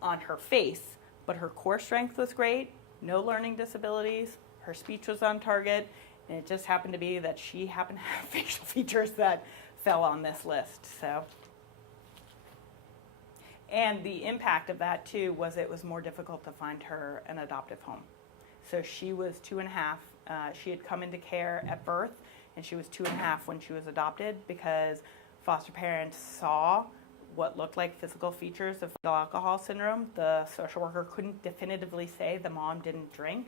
on her face, but her core strength was great, no learning disabilities, her speech was on target, and it just happened to be that she happened to have facial features that fell on this list. So, and the impact of that too was it was more difficult to find her an adoptive home. So she was 2.5. She had come into care at birth, and she was 2.5 when she was adopted because foster parents saw what looked like physical features of fetal alcohol syndrome. The social worker couldn't definitively say the mom didn't drink.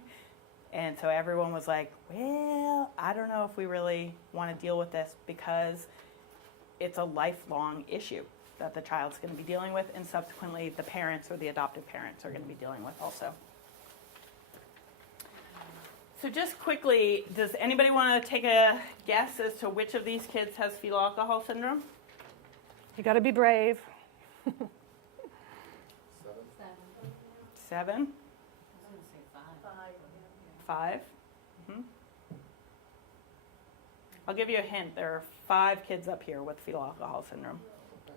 And so everyone was like, well, I don't know if we really want to deal with this because it's a lifelong issue that the child's going to be dealing with, and subsequently the parents or the adoptive parents are going to be dealing with also. So just quickly, does anybody want to take a guess as to which of these kids has fetal alcohol syndrome? You got to be brave. 7? I was gonna say 5? Mm-hmm. I'll give you a hint. There are 5 kids up here with fetal alcohol syndrome. So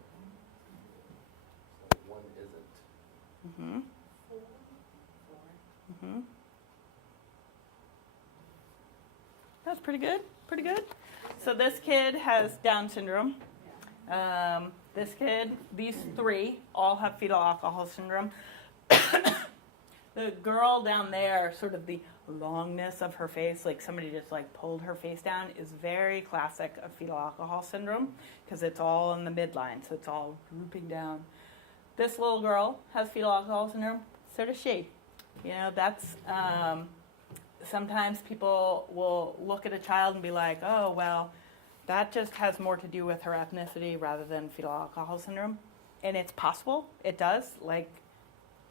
one isn't. Mm-hmm. Mm-hmm. That's pretty good. Pretty good. So this kid has Down syndrome. This kid, these 3 all have fetal alcohol syndrome. The girl down there, sort of the longness of her face, like somebody just like pulled her face down, is very classic of fetal alcohol syndrome because it's all in the midline, so it's all drooping down. This little girl has fetal alcohol syndrome, so does she. You know, that's, sometimes people will look at a child and be like, oh, well, that just has more to do with her ethnicity rather than fetal alcohol syndrome. And it's possible, it does, like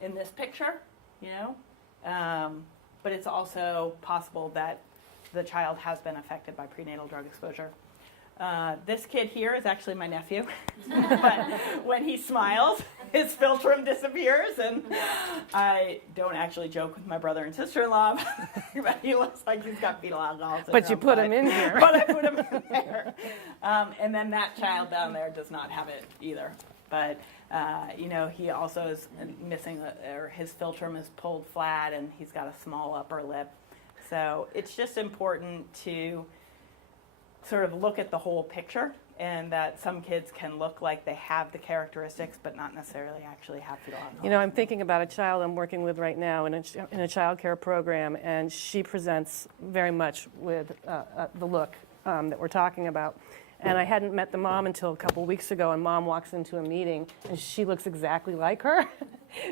in this picture, you know. But it's also possible that the child has been affected by prenatal drug exposure. This kid here is actually my nephew. But when he smiles, his philtrum disappears, and I don't actually joke with my brother and sister-in-law, but he looks like he's got fetal alcohol syndrome. But you put him in here. But I put him in there. And then that child down there does not have it either. But, you know, he also is missing, or his philtrum is pulled flat, and he's got a small upper lip. So it's just important to sort of look at the whole picture, and that some kids can look like they have the characteristics but not necessarily actually have fetal alcohol. You know, I'm thinking about a child I'm working with right now in a child care program, and she presents very much with the look that we're talking about. And I hadn't met the mom until a couple weeks ago, and mom walks into a meeting, and she looks exactly like her.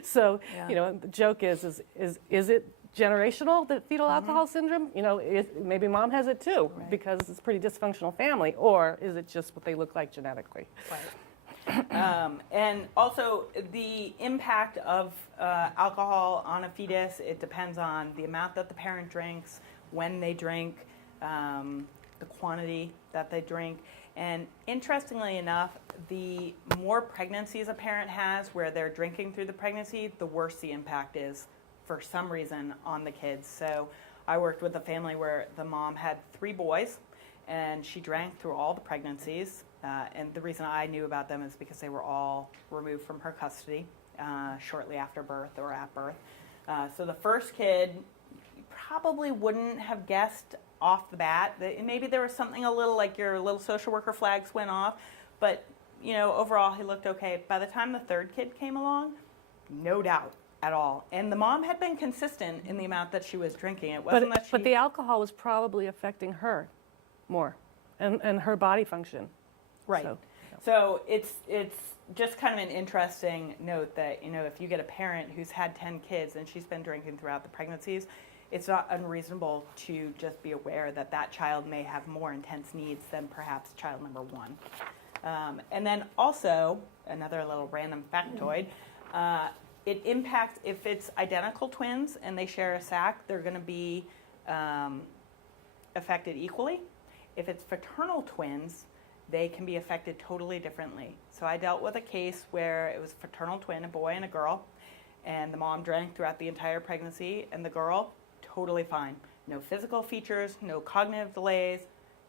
So, Yeah. you know, the joke is it generational, the fetal alcohol syndrome? You know, maybe mom has it too, Right. because it's a pretty dysfunctional family, or is it just what they look like genetically? Right. And also the impact of alcohol on a fetus, it depends on the amount that the parent drinks, when they drink, the quantity that they drink. And interestingly enough, the more pregnancies a parent has where they're drinking through the pregnancy, the worse the impact is for some reason on the kids. So I worked with a family where the mom had 3 boys, and she drank through all the pregnancies. And the reason I knew about them is because they were all removed from her custody shortly after birth or at birth. So the first kid, you probably wouldn't have guessed off the bat. Maybe there was something a little like your little social worker flags went off, but overall he looked okay. By the time the third kid came along, no doubt at all. And the mom had been consistent in the amount that she was drinking. It wasn't that she... But the alcohol was probably affecting her more and her body function. Right. So it's just kind of an interesting note that, if you get a parent who's had 10 kids and she's been drinking throughout the pregnancies, it's not unreasonable to just be aware that that child may have more intense needs than perhaps child number one. And then also, another little random factoid, it impacts, if it's identical twins and they share a sac, they're going to be affected equally. If it's fraternal twins, they can be affected totally differently. So I dealt with a case where it was a fraternal twin, a boy and a girl, and the mom drank throughout the entire pregnancy, and the girl, totally fine. No physical features, no cognitive delays,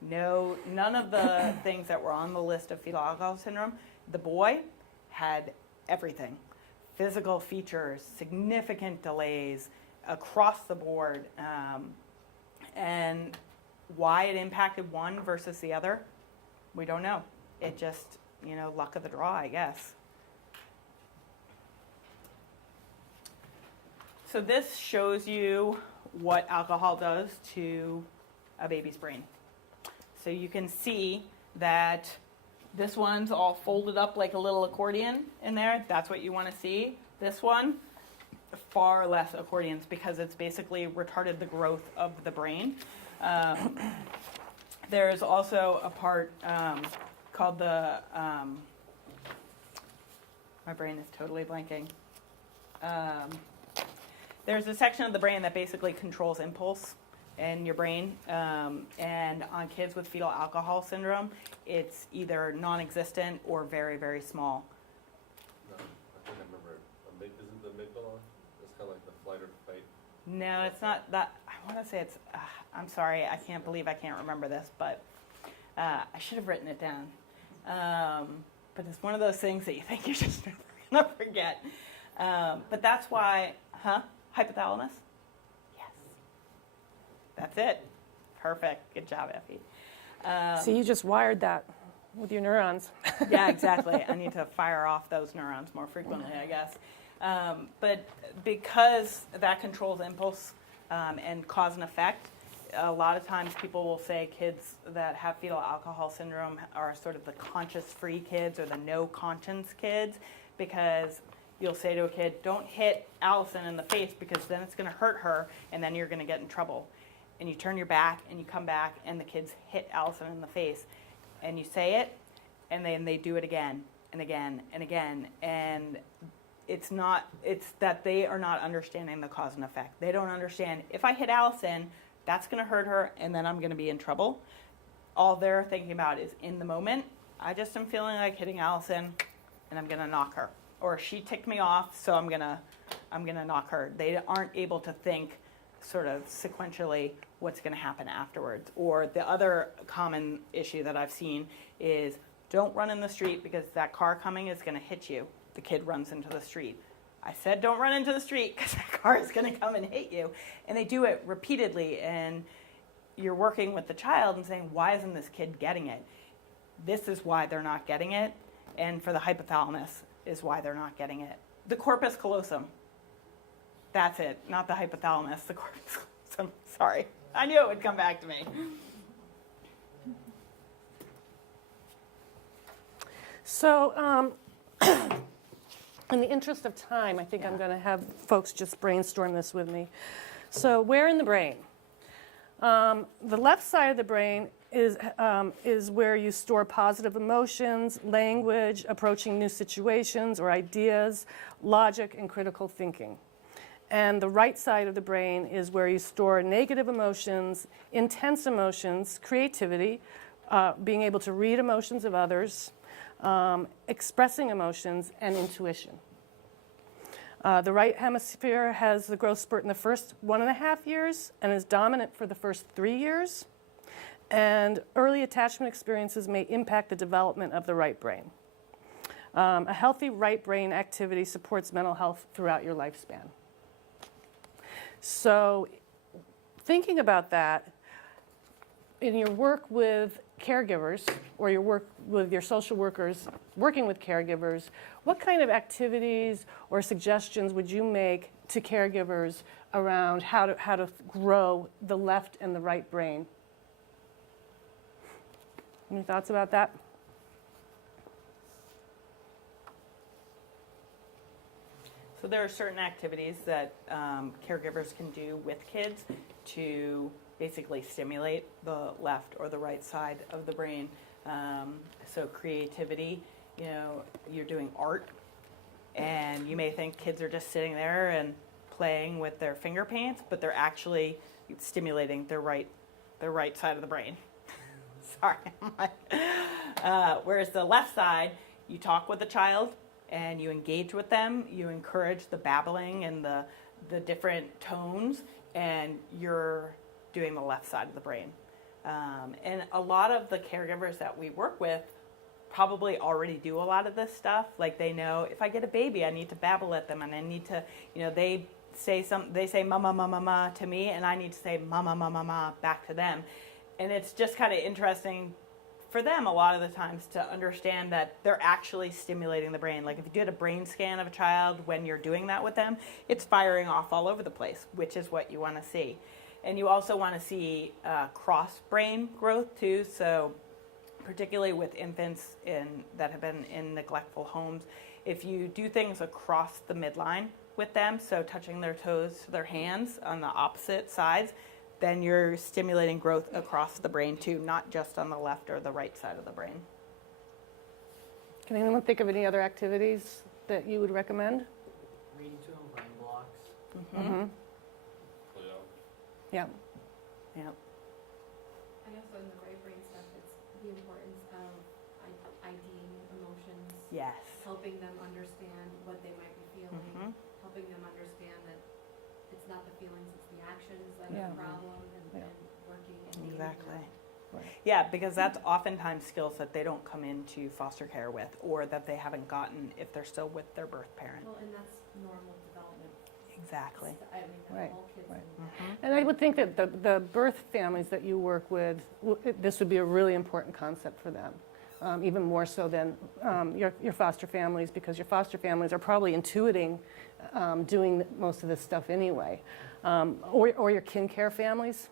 none of the things that were on the list of fetal alcohol syndrome. The boy had everything. Physical features, significant delays across the board, and why it impacted one versus the other, we don't know. It just, luck of the draw, I guess. So this shows you what alcohol does to a baby's brain. So you can see that this one's all folded up like a little accordion in there. That's what you want to see. This one, far less accordions because it's basically retarded the growth of the brain. There's also a part called the, my brain is totally blanking. There's a section of the brain that basically controls impulse in your brain. And on kids with fetal alcohol syndrome, it's either non-existent or very, very small. No, I think I remember it. Isn't the amygdala? It's kind of like the flight or fight. No, it's not that. I want to say it's, I'm sorry, I can't believe I can't remember this, but I should have written it down. But it's one of those things that you think you're just never going to forget. But that's why, hypothalamus? Yes. That's it. Perfect. Good job, Effie. So you just wired that with your neurons. Yeah, exactly. I need to fire off those neurons more frequently, I guess. But because that controls impulse and cause and effect, a lot of times people will say kids that have fetal alcohol syndrome are sort of the conscious-free kids or the no-conscience kids, because you'll say to a kid, don't hit Allison in the face because then it's going to hurt her and then you're going to get in trouble. And you turn your back and you come back and the kids hit Allison in the face. And you say it and then they do it again and again and again. And it's that they are not understanding the cause and effect. They don't understand, if I hit Allison, that's going to hurt her and then I'm going to be in trouble. All they're thinking about is in the moment, I just am feeling like hitting Allison and I'm going to knock her. Or she ticked me off, so I'm gonna knock her. They aren't able to think sort of sequentially what's going to happen afterwards. Or the other common issue that I've seen is don't run in the street because that car coming is going to hit you. The kid runs into the street. I said don't run into the street because that car is going to come and hit you. And they do it repeatedly, and you're working with the child and saying, why isn't this kid getting it? This is why they're not getting it. And for the hypothalamus is why they're not getting it. The corpus callosum. That's it, not the hypothalamus, the corpus callosum. Sorry, I knew it would come back to me. So, in the interest of time, I think I'm going to have folks just brainstorm this with me. So, where in the brain? The left side of the brain is where you store positive emotions, language, approaching new situations or ideas, logic, and critical thinking. And the right side of the brain is where you store negative emotions, intense emotions, creativity, being able to read emotions of others, expressing emotions, and intuition. The right hemisphere has the growth spurt in the first 1.5 years and is dominant for the first 3 years. And early attachment experiences may impact the development of the right brain. A healthy right brain activity supports mental health throughout your lifespan. So thinking about that, in your work with caregivers or your work with your social workers working with caregivers, what kind of activities or suggestions would you make to caregivers around how to grow the left and the right brain? Any thoughts about that? So there are certain activities that caregivers can do with kids to basically stimulate the left or the right side of the brain. So creativity, you know, you're doing art, and you may think kids are just sitting there and playing with their finger paints, but they're actually stimulating their right side of the brain. Sorry. Whereas the left side, you talk with the child and you engage with them, you encourage the babbling and the different tones, and you're doing the left side of the brain. And a lot of the caregivers that we work with probably already do a lot of this stuff. Like, they know if I get a baby, I need to babble at them, and I need to, you know, they say mama, mama, mama to me, and I need to say mama, mama, mama back to them. And it's just kind of interesting for them a lot of the times to understand that they're actually stimulating the brain. Like, if you did a brain scan of a child when you're doing that with them, it's firing off all over the place, which is what you want to see. And you also want to see cross brain growth too. So particularly with infants that have been in neglectful homes, if you do things across the midline with them, so touching their toes to their hands on the opposite sides, then you're stimulating growth across the brain too, not just on the left or the right side of the brain. Can anyone think of any other activities that you would recommend? Reading to them, brain blocks. Mm-hmm. Yeah. Yeah. I also in the right brain stuff, it's the importance of IDing emotions, Yes. helping them understand what they might be feeling, Mhm. helping them understand that it's not the feelings, it's the actions that Yeah. are the problem, Yeah. and working and dealing with Exactly. that. Right. Yeah, because that's oftentimes skills that they don't come into foster care with, or that they haven't gotten if they're still with their birth parent. Well, and that's normal development. Exactly. I mean, Right, all kids right. need that. And I would think that the birth families that you work with, this would be a really important concept for them, even more so than your foster families, because your foster families are probably intuiting doing most of this stuff anyway. Or your kin care families,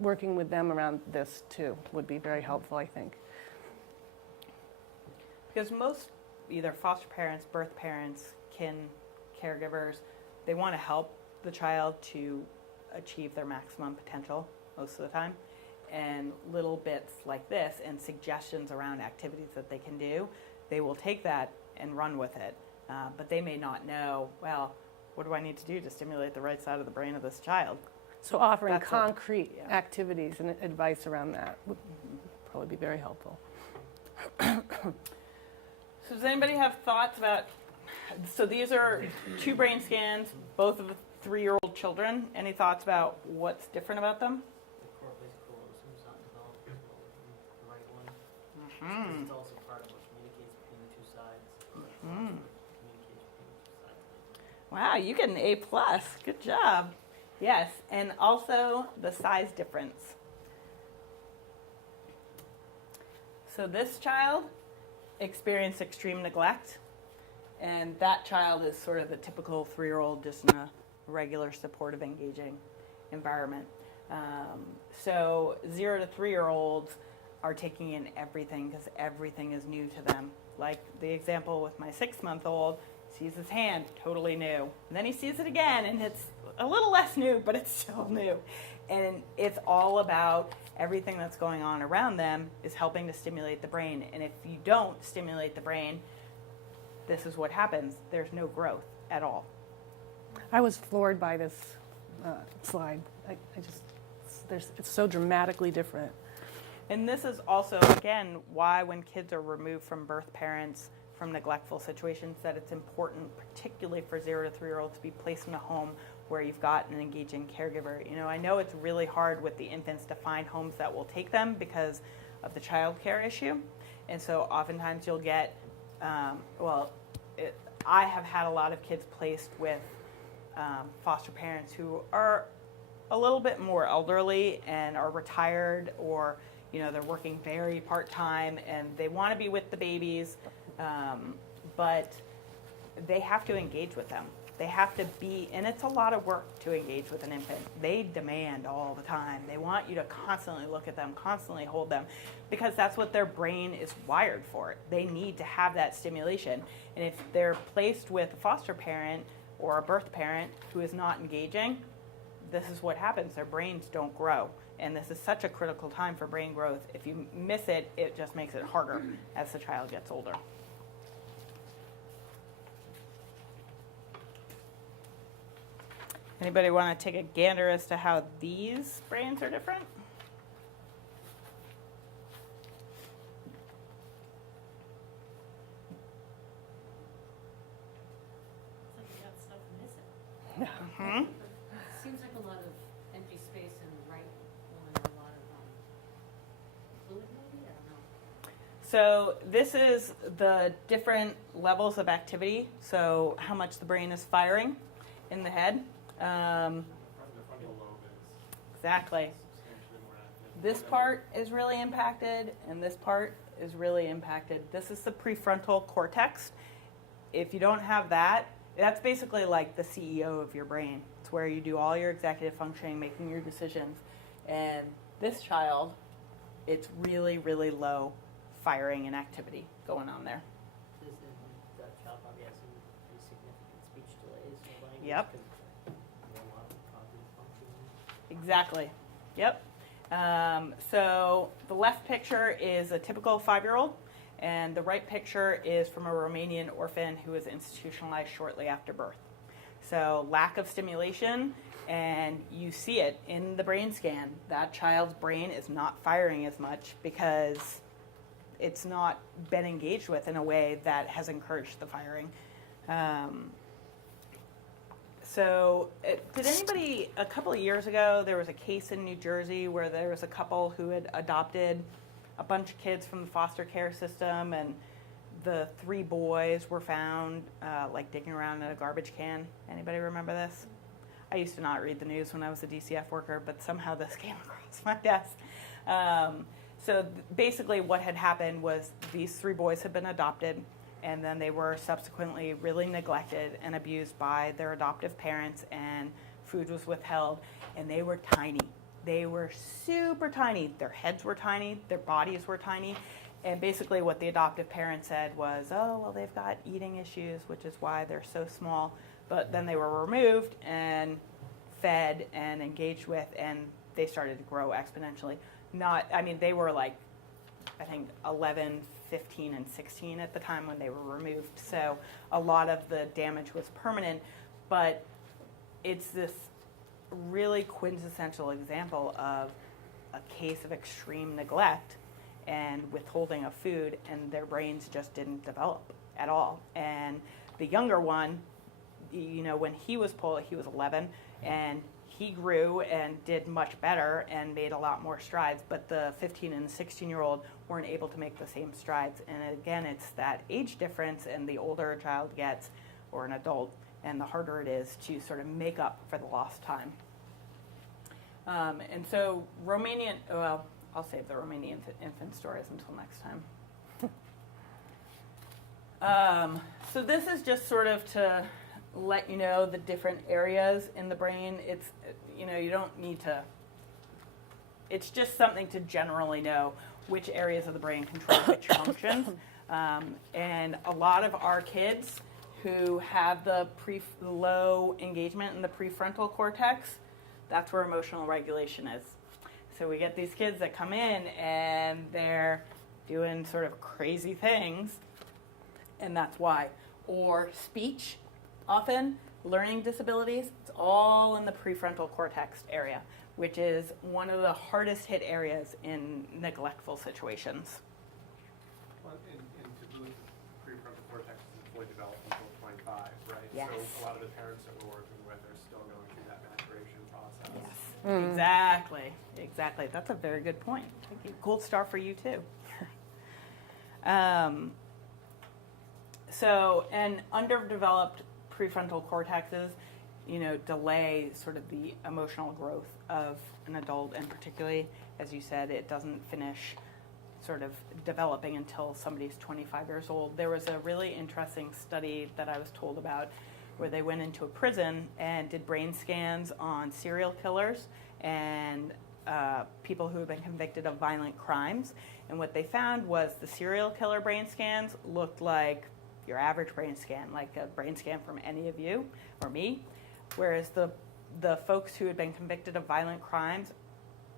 working with them around this too would be very helpful, I think. Because most either foster parents, birth parents, kin caregivers, they want to help the child to achieve their maximum potential most of the time. And little bits like this and suggestions around activities that they can do, they will take that and run with it. But they may not know, well, what do I need to do to stimulate the right side of the brain of this child? So offering That's concrete yeah. activities and advice around that would probably be very helpful. So does anybody have thoughts about, so these are 2 brain scans, both of 3-year-old children. Any thoughts about what's different about them? The corpus callosum's not developed as well as the right one. Hmm. It's also part of what communicates between the two sides. Mm. Communicates between the two sides. Wow, you get an A+. Good job. Yes, and also the size difference. So this child experienced extreme neglect, and that child is sort of the typical 3-year-old, just in a regular, supportive, engaging environment. So 0 to 3-year-olds are taking in everything because everything is new to them. Like the example with my 6-month-old, sees his hand, totally new. And then he sees it again, and it's a little less new, but it's still new. And it's all about everything that's going on around them is helping to stimulate the brain. And if you don't stimulate the brain, this is what happens. There's no growth at all. I was floored by this slide. It's so dramatically different. And this is also, again, why when kids are removed from birth parents from neglectful situations, that it's important, particularly for 0 to 3-year-olds, to be placed in a home where you've got an engaging caregiver. You know, I know it's really hard with the infants to find homes that will take them because of the child care issue. And so oftentimes you'll get, I have had a lot of kids placed with foster parents who are a little bit more elderly and are retired, or you know, they're working very part-time and they want to be with the babies, but they have to engage with them. They have to be, and it's a lot of work to engage with an infant. They demand all the time. They want you to constantly look at them, constantly hold them, because that's what their brain is wired for. They need to have that stimulation. And if they're placed with a foster parent or a birth parent who is not engaging, this is what happens. Their brains don't grow. And this is such a critical time for brain growth. If you miss it, it just makes it harder as the child gets older. Anybody want to take a gander as to how these brains are different? It's like you got stuff missing. Hmm? Seems like a lot of empty space in the right one, and a lot of fluid maybe, I don't know. So this is the different levels of activity. So how much the brain is firing in the head. The frontal lobe is Exactly. substantially more active. This part is really impacted, and this part is really impacted. This is the prefrontal cortex. If you don't have that, that's basically like the CEO of your brain. It's where you do all your executive functioning, making your decisions. And this child, it's really, really low firing and activity going on there. That child probably has some pretty significant speech delays or language. Yep. 'Cause a lot of cognitive functioning. Exactly. Yep. So the left picture is a typical 5-year-old, and the right picture is from a Romanian orphan who was institutionalized shortly after birth. So lack of stimulation, and you see it in the brain scan. That child's brain is not firing as much because it's not been engaged with in a way that has encouraged the firing. Did anybody, a couple of years ago, there was a case in New Jersey where there was a couple who had adopted a bunch of kids from the foster care system, and the 3 boys were found like digging around in a garbage can. Anybody remember this? I used to not read the news when I was a DCF worker, but somehow this came across my desk. Basically what had happened was these 3 boys had been adopted, and then they were subsequently really neglected and abused by their adoptive parents, and food was withheld, and they were tiny. They were super tiny. Their heads were tiny, their bodies were tiny, and basically what the adoptive parents said was, oh, well, they've got eating issues, which is why they're so small. But then they were removed and fed and engaged with, and they started to grow exponentially. They were like, I think 11, 15, and 16 at the time when they were removed. So a lot of the damage was permanent, but it's this really quintessential example of a case of extreme neglect and withholding of food, and their brains just didn't develop at all. And the younger one, you know, when he was pulled, he was 11, and he grew and did much better and made a lot more strides, but the 15 and 16-year-old weren't able to make the same strides. And again, it's that age difference, and the older a child gets, or an adult, and the harder it is to sort of make up for the lost time. And so I'll save the Romanian infant stories until next time. So this is just sort of to let you know the different areas in the brain. It's, you know, you don't need to, it's just something to generally know which areas of the brain control which functions. And a lot of our kids who have the low engagement in the prefrontal cortex, that's where emotional regulation is. So we get these kids that come in and they're doing sort of crazy things, and that's why. Or speech, often, learning disabilities, it's all in the prefrontal cortex area, which is one of the hardest hit areas in neglectful situations. Well, and to do with the prefrontal Yes. So a lot of the parents that we're working with are still going through that maturation process. Yes. Exactly. That's a very good point. Thank you. Gold star for you too. So, and underdeveloped prefrontal cortexes, delay sort of the emotional growth of an adult, and particularly, as you said, it doesn't finish sort of developing until somebody's 25 years old. There was a really interesting study that I was told about where they went into a prison and did brain scans on serial killers and people who have been convicted of violent crimes. And what they found was the serial killer brain scans looked like your average brain scan, like a brain scan from any of you or me, whereas the folks who had been convicted of violent crimes,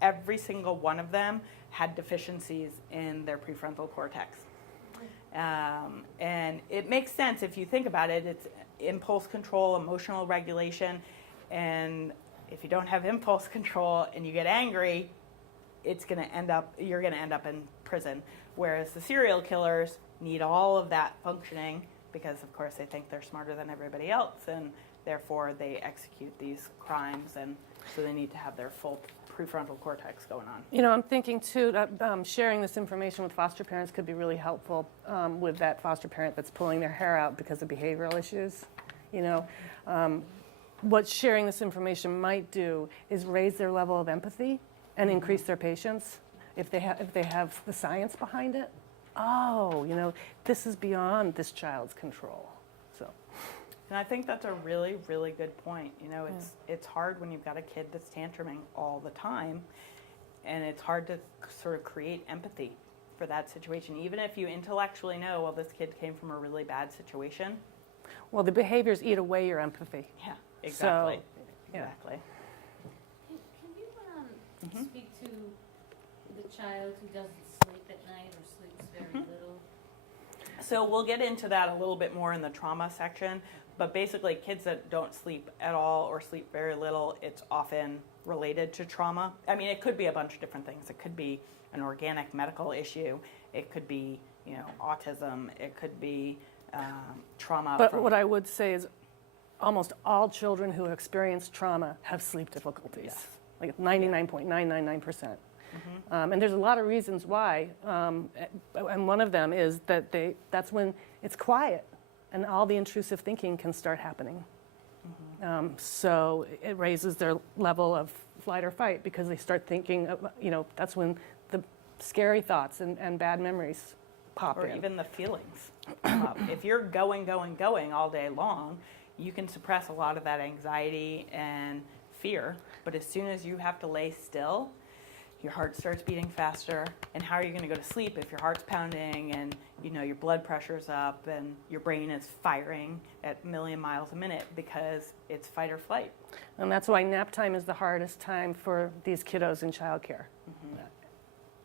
every single one of them had deficiencies in their prefrontal cortex. And it makes sense if you think about it. It's impulse control, emotional regulation, and if you don't have impulse control and you get angry, you're going to end up in prison. Whereas the serial killers need all of that functioning because, of course, they think they're smarter than everybody else, and therefore they execute these crimes, and so they need to have their full prefrontal cortex going on. I'm thinking too that sharing this information with foster parents could be really helpful with that foster parent that's pulling their hair out because of behavioral issues. What sharing this information might do is raise their level of empathy and increase their patience if they have the science behind it. This is beyond this child's control. So. And I think that's a really, really good point. It's hard when you've got a kid that's tantruming all the time, and it's hard to sort of create empathy for that situation, even if you intellectually know, well, this kid came from a really bad situation. Well, the behaviors eat away your empathy. Yeah, exactly. So, yeah. Exactly. Can you speak to the child who doesn't sleep at night or sleeps very little? So we'll get into that a little bit more in the trauma section, but basically kids that don't sleep at all or sleep very little, it's often related to trauma. I mean, it could be a bunch of different things. It could be an organic medical issue. It could be, autism. It could be trauma. But what I would say is almost all children who experience trauma have sleep difficulties, Yes. like 99.999%. And there's a lot of reasons why, and one of them is that that's when it's quiet and all the intrusive thinking can start happening. So it raises their level of flight or fight because they start thinking, that's when the scary thoughts and bad memories pop in. Or even the feelings come up. If you're going all day long, you can suppress a lot of that anxiety and fear, but as soon as you have to lay still, your heart starts beating faster, and how are you going to go to sleep if your heart's pounding and your blood pressure's up and your brain is firing at a million miles a minute because it's fight or flight? And that's why nap time is the hardest time for these kiddos in childcare.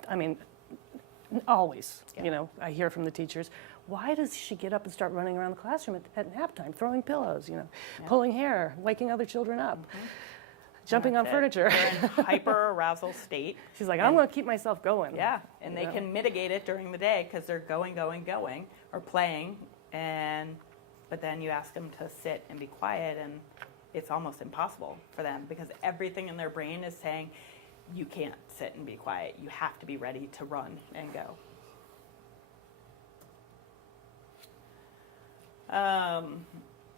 I mean, always. Yeah. I hear from the teachers, why does she get up and start running around the classroom at nap time, throwing pillows, pulling hair, waking other children up? Jumping on furniture. They're in hyper-arousal state. She's like, I'm going to keep myself going. Yeah, and they can mitigate it during the day because they're going, or playing, but then you ask them to sit and be quiet, and it's almost impossible for them because everything in their brain is saying, you can't sit and be quiet. You have to be ready to run and go.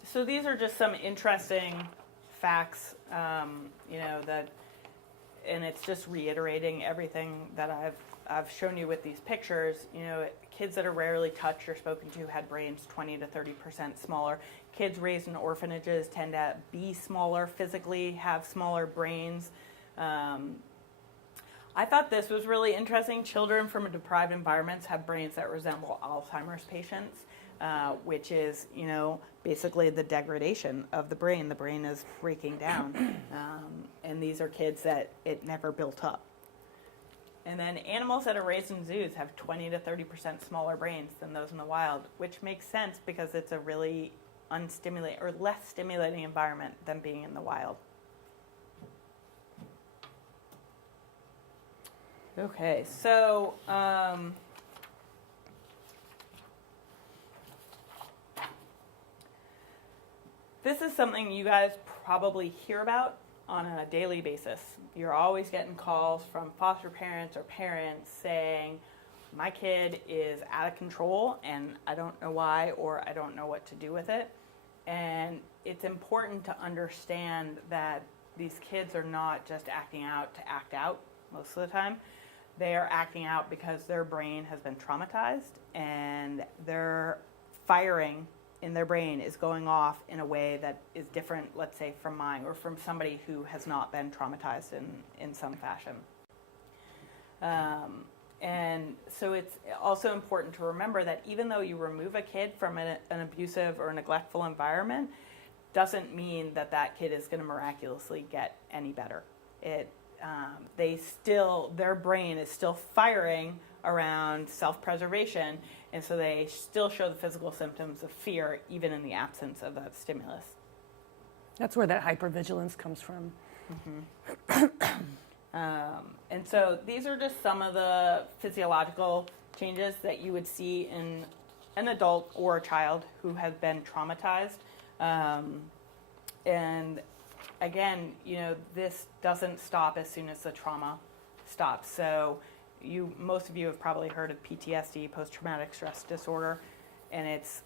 So these are just some interesting facts, that, and it's just reiterating everything that I've shown you with these pictures. Kids that are rarely touched or spoken to had brains 20 to 30% smaller. Kids raised in orphanages tend to be smaller physically, have smaller brains. I thought this was really interesting. Children from deprived environments have brains that resemble Alzheimer's patients. Which is, basically the degradation of the brain. The brain is breaking down. And these are kids that it never built up. And then animals that are raised in zoos have 20 to 30% smaller brains than those in the wild, which makes sense because it's a really unstimulating or less stimulating environment than being in the wild. Okay, so this is something you guys probably hear about on a daily basis. You're always getting calls from foster parents or parents saying, my kid is out of control and I don't know why, or I don't know what to do with it. And it's important to understand that these kids are not just acting out to act out most of the time. They are acting out because their brain has been traumatized and their firing in their brain is going off in a way that is different, let's say, from mine or from somebody who has not been traumatized in some fashion. And so it's also important to remember that even though you remove a kid from an abusive or neglectful environment, doesn't mean that that kid is going to miraculously get any better. Their brain is still firing around self-preservation, and so they still show the physical symptoms of fear even in the absence of that stimulus. That's where that hypervigilance comes from. And so these are just some of the physiological changes that you would see in an adult or a child who has been traumatized. And again, this doesn't stop as soon as the trauma stops. So most of you have probably heard of PTSD, post-traumatic stress disorder, and it's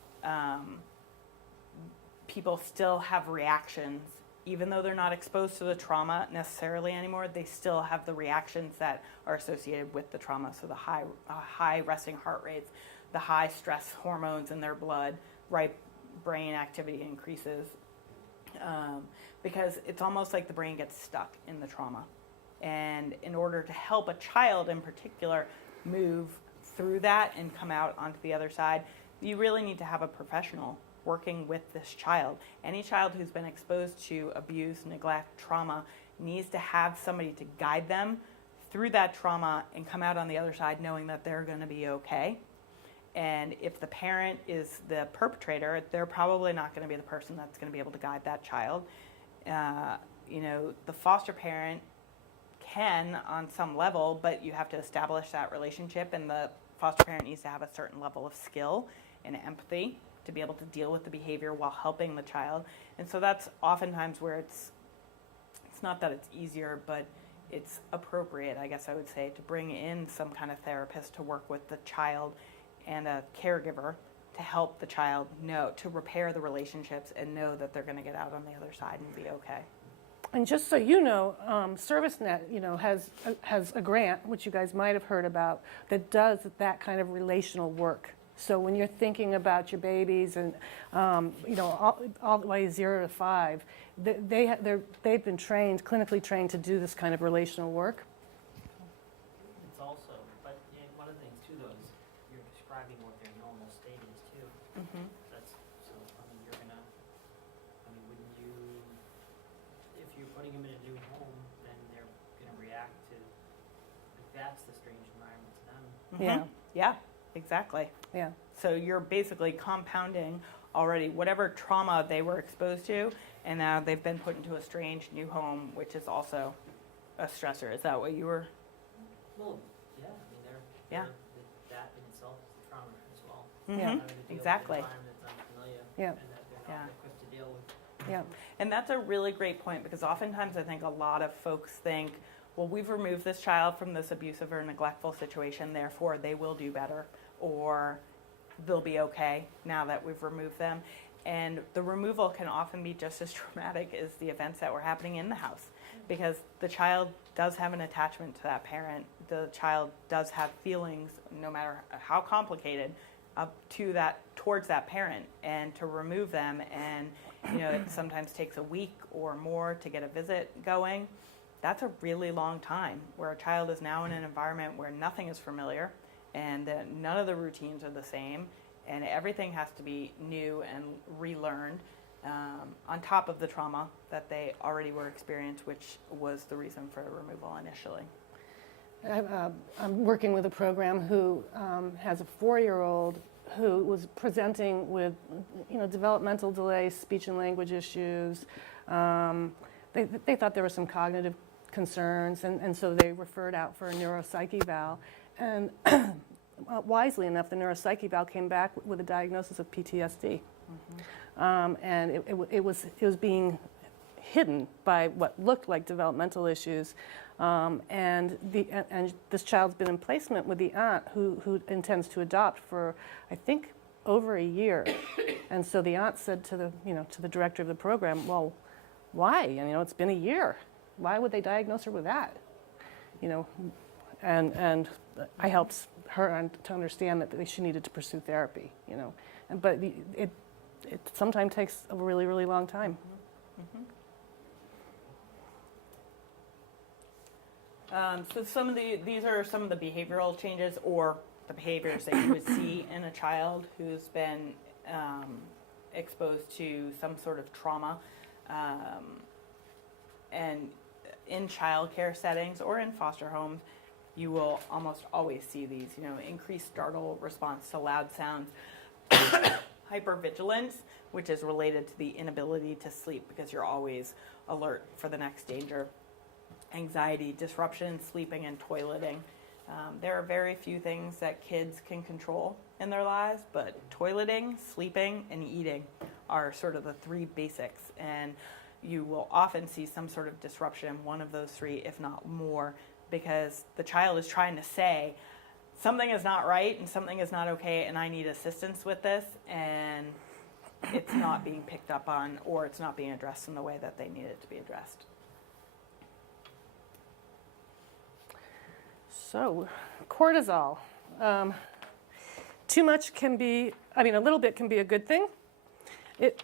people still have reactions. Even though they're not exposed to the trauma necessarily anymore, they still have the reactions that are associated with the trauma. So the high resting heart rates, the high stress hormones in their blood, right brain activity increases, because it's almost like the brain gets stuck in the trauma. And in order to help a child in particular move through that and come out onto the other side, you really need to have a professional working with this child. Any child who's been exposed to abuse, neglect, trauma needs to have somebody to guide them through that trauma and come out on the other side knowing that they're going to be okay. And if the parent is the perpetrator, they're probably not going to be the person that's going to be able to guide that child. The foster parent can on some level, but you have to establish that relationship, and the foster parent needs to have a certain level of skill and empathy to be able to deal with the behavior while helping the child. And so that's oftentimes where it's not that it's easier, but it's appropriate, I guess I would say, to bring in some kind of therapist to work with the child and a caregiver to help the child know, to repair the relationships and know that they're going to get out on the other side and be okay. And just so you know, ServiceNet, has a grant, which you guys might have heard about, that does that kind of relational work. So when you're thinking about your babies and, all the way 0 to 5, they've been clinically trained to do this kind of relational work. It's also, but one of the things too, though, is you're describing what their normal state is too. Mm-hmm. If you're putting them in a new home, then they're gonna react to, that's the strange environment to them. Mm-hmm. Yeah, exactly. Yeah. So you're basically compounding already whatever trauma they were exposed to, and now they've been put into a strange new home, which is also a stressor. Is that what you were? Well, yeah, Yeah. that in itself is the trauma as well. Mm-hmm. Yeah. Having to deal Exactly. with an environment that's unfamiliar. Yeah. And that they're not equipped to deal with. Yeah. And that's a really great point, because oftentimes I think a lot of folks think, well, we've removed this child from this abusive or neglectful situation, therefore they will do better, or they'll be okay now that we've removed them. And the removal can often be just as traumatic as the events that were happening in the house, because the child does have an attachment to that parent. The child does have feelings, no matter how complicated, towards that parent, and to remove them, and it sometimes takes a week or more to get a visit going. That's a really long time, where a child is now in an environment where nothing is familiar, and none of the routines are the same, and everything has to be new and relearned, on top of the trauma that they already were experienced, which was the reason for removal initially. I'm working with a program who has a 4-year-old who was presenting with, developmental delays, speech and language issues. They thought there were some cognitive concerns, and so they referred out for a neuropsych eval. And wisely enough, the neuropsych eval came back with a diagnosis of PTSD. and it was being hidden by what looked like developmental issues. And this child's been in placement with the aunt who intends to adopt for, I think, over a year. And so the aunt said to the director of the program, well, why? And, it's been a year. Why would they diagnose her with that? And I helped her to understand that she needed to pursue therapy, but it sometimes takes a really, really long time. So these are some of the behavioral changes or the behaviors that you would see in a child who's been exposed to some sort of trauma. And in childcare settings or in foster homes, you will almost always see these, increased startle response to loud sounds, hypervigilance, which is related to the inability to sleep because you're always alert for the next danger, anxiety, disruption in sleeping and toileting. There are very few things that kids can control in their lives, but toileting, sleeping, and eating are sort of the three basics. And you will often see some sort of disruption in one of those three, if not more, because the child is trying to say, something is not right and something is not okay and I need assistance with this, and it's not being picked up on or it's not being addressed in the way that they need it to be addressed. So, cortisol. Too much can be, a little bit can be a good thing.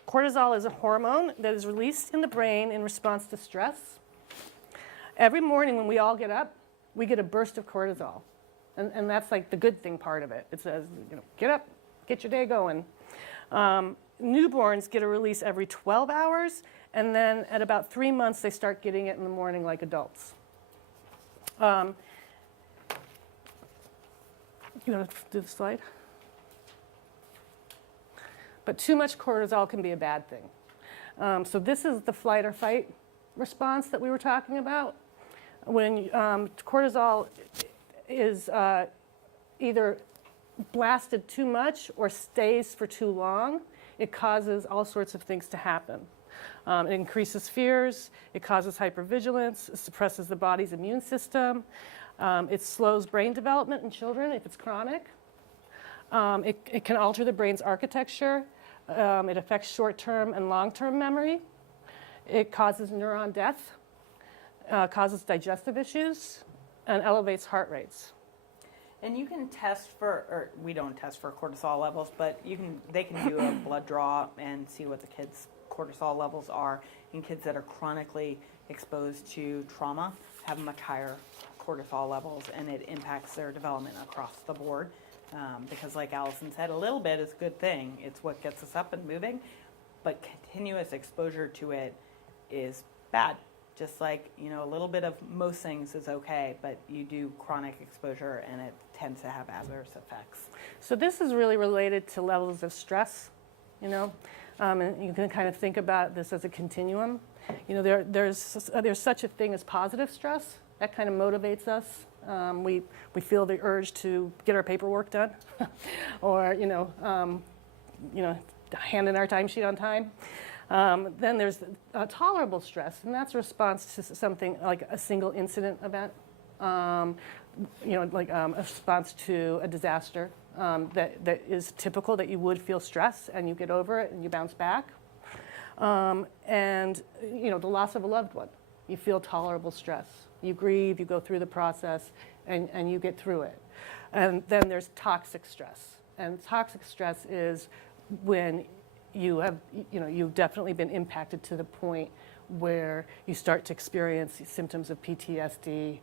Cortisol is a hormone that is released in the brain in response to stress. Every morning when we all get up, we get a burst of cortisol. And that's like the good thing part of it. It says, get up, get your day going. Newborns get a release every 12 hours, and then at about 3 months, they start getting it in the morning like adults. You want to do the slide? But too much cortisol can be a bad thing. So this is the flight or fight response that we were talking about. When cortisol is either blasted too much or stays for too long, it causes all sorts of things to happen. It increases fears, it causes hypervigilance, it suppresses the body's immune system, it slows brain development in children if it's chronic. It can alter the brain's architecture. It affects short-term and long-term memory. It causes neuron death, causes digestive issues, and elevates heart rates. And you can test or we don't test for cortisol levels, but they can do a blood draw and see what the kids' cortisol levels are. And kids that are chronically exposed to trauma have much higher cortisol levels, and it impacts their development across the board. Because like Allison said, a little bit is a good thing. It's what gets us up and moving, but continuous exposure to it is bad. Just like, a little bit of most things is okay, but you do chronic exposure and it tends to have adverse effects. So this is really related to levels of stress, and you can kind of think about this as a continuum. There's such a thing as positive stress. That kind of motivates us. We feel the urge to get our paperwork done, or hand in our timesheet on time. Then there's tolerable stress, and that's a response to something like a single incident event, like a response to a disaster that is typical, that you would feel stress and you get over it and you bounce back. And the loss of a loved one, you feel tolerable stress. You grieve, you go through the process, and you get through it. And then there's toxic stress. And toxic stress is when you have, you've definitely been impacted to the point where you start to experience symptoms of PTSD.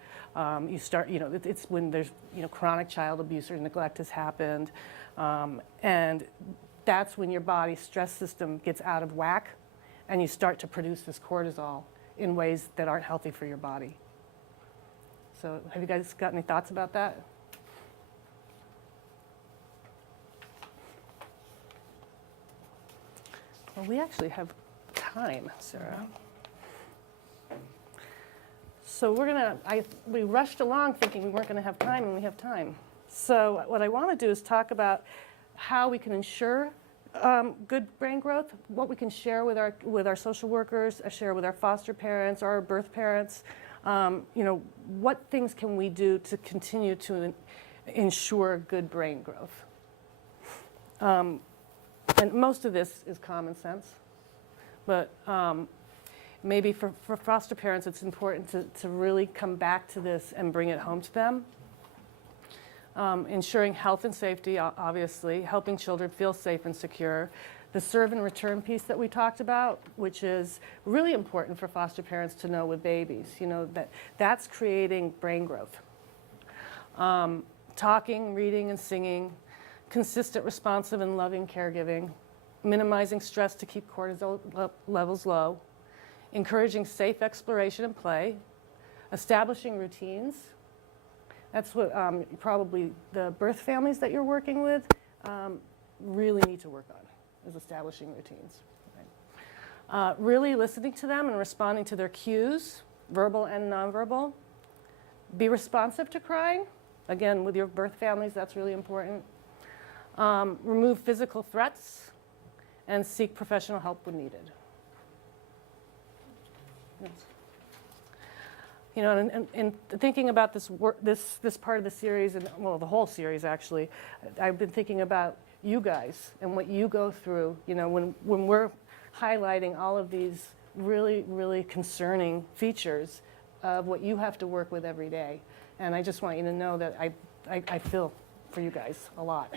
You start, it's when there's, chronic child abuse or neglect has happened. And that's when your body's stress system gets out of whack, and you start to produce this cortisol in ways that aren't healthy for your body. So have you guys got any thoughts about that? Well, we actually have time, Sarah. So we rushed along thinking we weren't going to have time, and we have time. So what I want to do is talk about how we can ensure good brain growth, what we can share with our social workers, share with our foster parents, our birth parents. What things can we do to continue to ensure good brain growth? And most of this is common sense, but maybe for foster parents, it's important to really come back to this and bring it home to them. Ensuring health and safety, obviously, helping children feel safe and secure. The serve and return piece that we talked about, which is really important for foster parents to know with babies, that's creating brain growth. Talking, reading, and singing, consistent, responsive, and loving caregiving, minimizing stress to keep cortisol levels low, encouraging safe exploration and play, establishing routines. That's what probably the birth families that you're working with really need to work on, is establishing routines. Right? Really listening to them and responding to their cues, verbal and nonverbal. Be responsive to crying. Again, with your birth families, that's really important. Remove physical threats and seek professional help when needed. Yes. And thinking about this part of the series, and well, the whole series actually, I've been thinking about you guys and what you go through. When we're highlighting all of these really, really concerning features of what you have to work with every day, and I just want you to know that I feel for you guys a lot.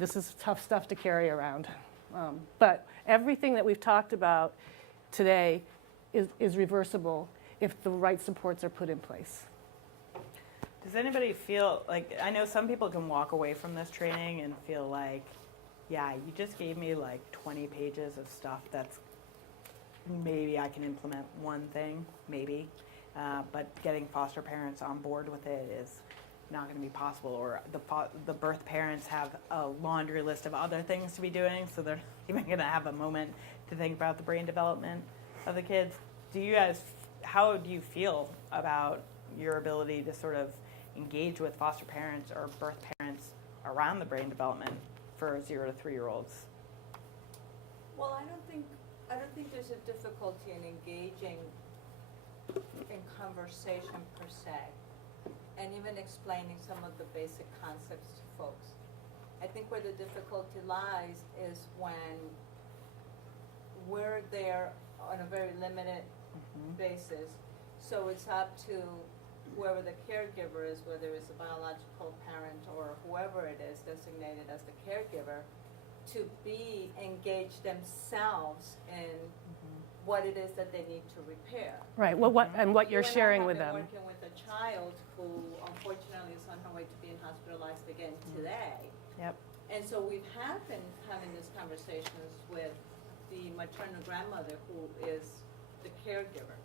This is tough stuff to carry around, but everything that we've talked about today is reversible if the right supports are put in place. Does anybody feel like, I know some people can walk away from this training and feel like, yeah, you just gave me like 20 pages of stuff that's maybe I can implement one thing, maybe, but getting foster parents on board with it is not going to be possible, or the birth parents have a laundry list of other things to be doing, so they're not even going to have a moment to think about the brain development of the kids. How do you feel about your ability to sort of engage with foster parents or birth parents around the brain development for 0 to 3-year-olds? Well, I don't think there's a difficulty in engaging in conversation per se, and even explaining some of the basic concepts to folks. I think where the difficulty lies is when we're there on a very limited basis. So it's up to whoever the caregiver is, whether it's a biological parent or whoever it is designated as the caregiver, to be engaged themselves in what it is that they need to repair. Right. What you're sharing with them. I'm working with a child who unfortunately is on her way to being hospitalized again today. Yep. And so we've been having these conversations with the maternal grandmother who is the caregiver.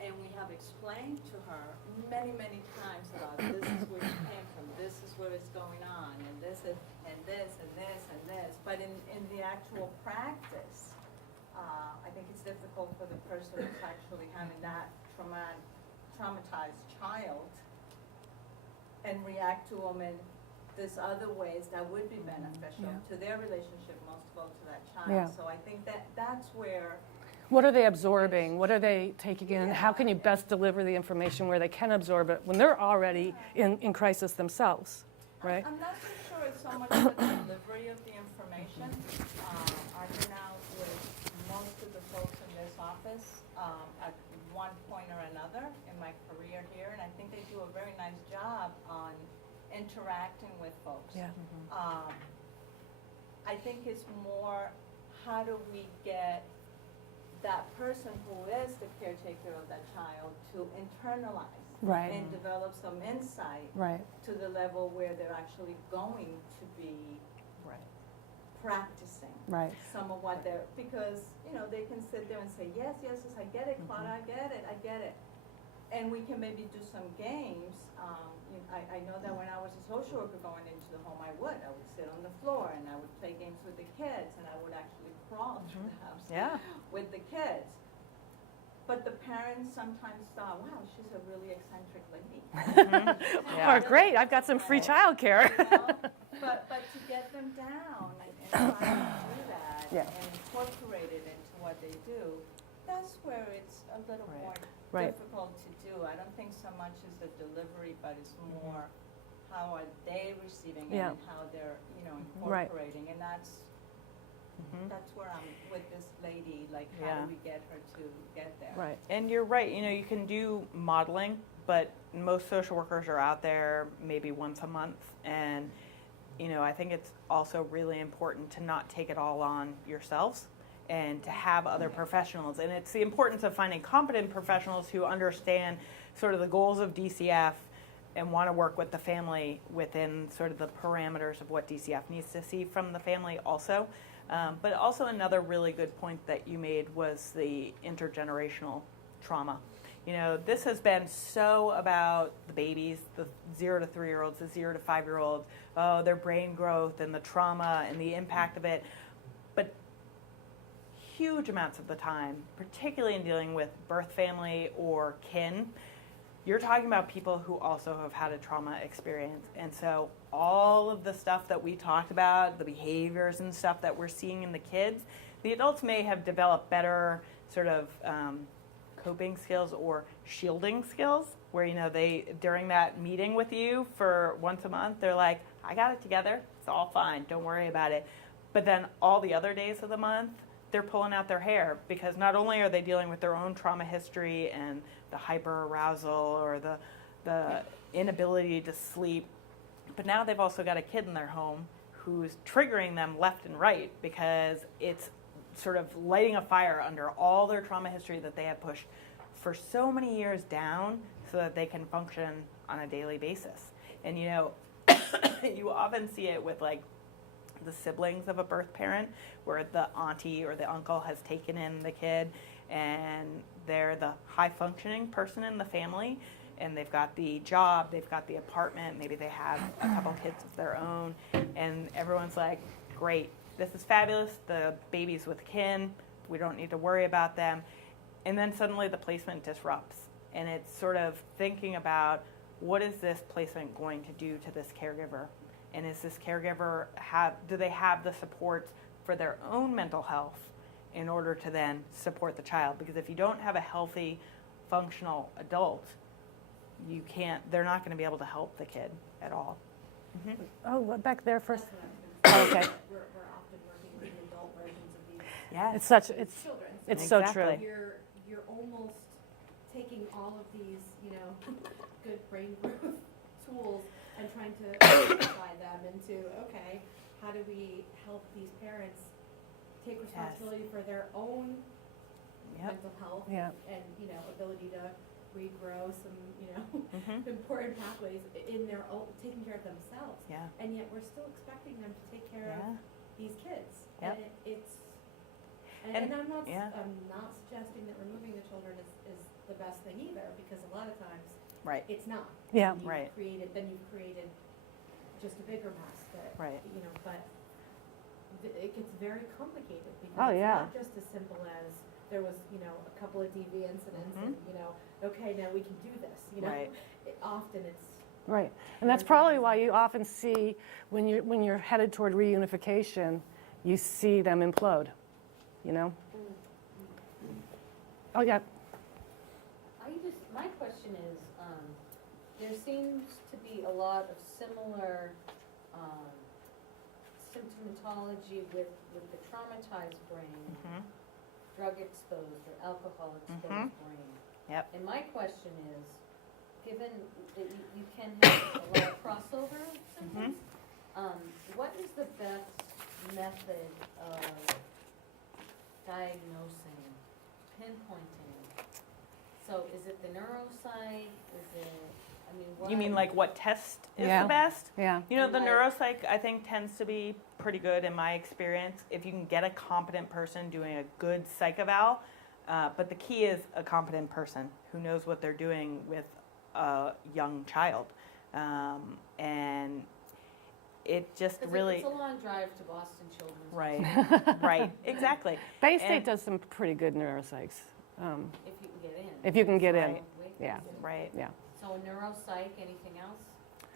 And we have explained to her many, many times about this is where you came from, this is where it's going on, and this is, and this, and this, and this. But in the actual practice, I think it's difficult for the person who's actually having that traumatized child and react to them in this other ways that would be beneficial to their relationship, most of all to that child. Yeah. So I think that's where. What are they absorbing? What are they taking in? How can you best deliver the information where they can absorb it when they're already in crisis themselves, right? I'm not so sure it's so much the delivery of the information. I've been out with most of the folks in this office at one point or another in my career here, and I think they do a very nice job on interacting with folks. Yeah. I think it's more, how do we get that person who is the caretaker of that child to internalize Right. and develop some insight Right. to the level where they're actually going to be practicing Right. some of what they're, because, they can sit there and say, yes, I get it, Clara, I get it. And we can maybe do some games. I know that when I was a social worker going into the home, I would sit on the floor and I would play games with the kids, and I would actually crawl through the house with the kids. But the parents sometimes thought, wow, she's a really eccentric lady. Or great, I've got some free childcare. But to get them down and trying to do that Yeah. and incorporate it into what they do, that's where it's a little Right. more Right. difficult to do. I don't think so much is the delivery, but it's more how are they receiving it Yeah. and how they're, Right. incorporating. And that's where I'm with this lady, like how Yeah. do we get her to get there? Right. And you're right, you can do modeling, but most social workers are out there maybe once a month. And, I think it's also really important to not take it all on yourselves and to have other professionals. And it's the importance of finding competent professionals who understand sort of the goals of DCF and want to work with the family within sort of the parameters of what DCF needs to see from the family also. But also another really good point that you made was the intergenerational trauma. This has been so about the babies, the 0 to 3-year-olds, the 0 to 5-year-olds, their brain growth and the trauma and the impact of it. But huge amounts of the time, particularly in dealing with birth family or kin, you're talking about people who also have had a trauma experience. And so all of the stuff that we talked about, the behaviors and stuff that we're seeing in the kids, the adults may have developed better sort of coping skills or shielding skills where, they, during that meeting with you for once a month, they're like, I got it together. It's all fine. Don't worry about it. But then all the other days of the month, they're pulling out their hair because not only are they dealing with their own trauma history and the hyperarousal or the inability to sleep, but now they've also got a kid in their home who's triggering them left and right because it's sort of lighting a fire under all their trauma history that they have pushed for so many years down so that they can function on a daily basis. And you often see it with like the siblings of a birth parent where the auntie or the uncle has taken in the kid and they're the high functioning person in the family and they've got the job, they've got the apartment, maybe they have a couple kids of their own, and everyone's like, great, this is fabulous, the baby's with kin, we don't need to worry about them. And then suddenly the placement disrupts and it's sort of thinking about what is this placement going to do to this caregiver? And is this caregiver do they have the support for their own mental health in order to then support the child? Because if you don't have a healthy, functional adult, they're not going to be able to help the kid at all. Oh, back there first. That's what I was Oh, okay. gonna say. We're often working with the adult versions of these Yes. It's children. it's so Exactly. true. You're almost taking all of these, good brain growth tools and trying to apply them into, okay, how do we help these parents take responsibility for their own Yep. mental health Yeah. and, ability to regrow some, Mhm. important pathways in their own, taking care of themselves. Yeah. And yet we're still expecting them to take care Yeah. of these kids. Yep. And it's, And- and I'm not, yeah. I'm not suggesting that removing the children is the best thing either, because a lot of times Right. it's not. Yeah. You've Right. Then you've created just a bigger mess that, Right. but it gets very complicated because Oh, it's yeah. not just as simple as there was, a couple of DV incidents Mhm. and, okay, now we can do this, Right. Often it's, Right, and that's probably why you often see when you're headed toward reunification, you see them implode. Oh yeah. My question is, there seems to be a lot of similar symptomatology with the traumatized brain, Mhm. drug exposed or alcohol exposed brain. Yep. And my question is, given that you can have a lot of crossover symptoms, what is the best method of diagnosing, pinpointing? So is it the neuropsych? Is it, what? You mean like what test is Yeah. the best? Yeah. The Like- neuropsych I think tends to be pretty good in my experience if you can get a competent person doing a good psych eval. But the key is a competent person who knows what they're doing with a young child. And it just 'Cause really, it's a long drive to Boston Children's. right, right, exactly. Bay State And- does some pretty good neuropsychs. If you can get in. If you can get in, So, wait, yeah. Right. Yeah. So a neuropsych, anything else?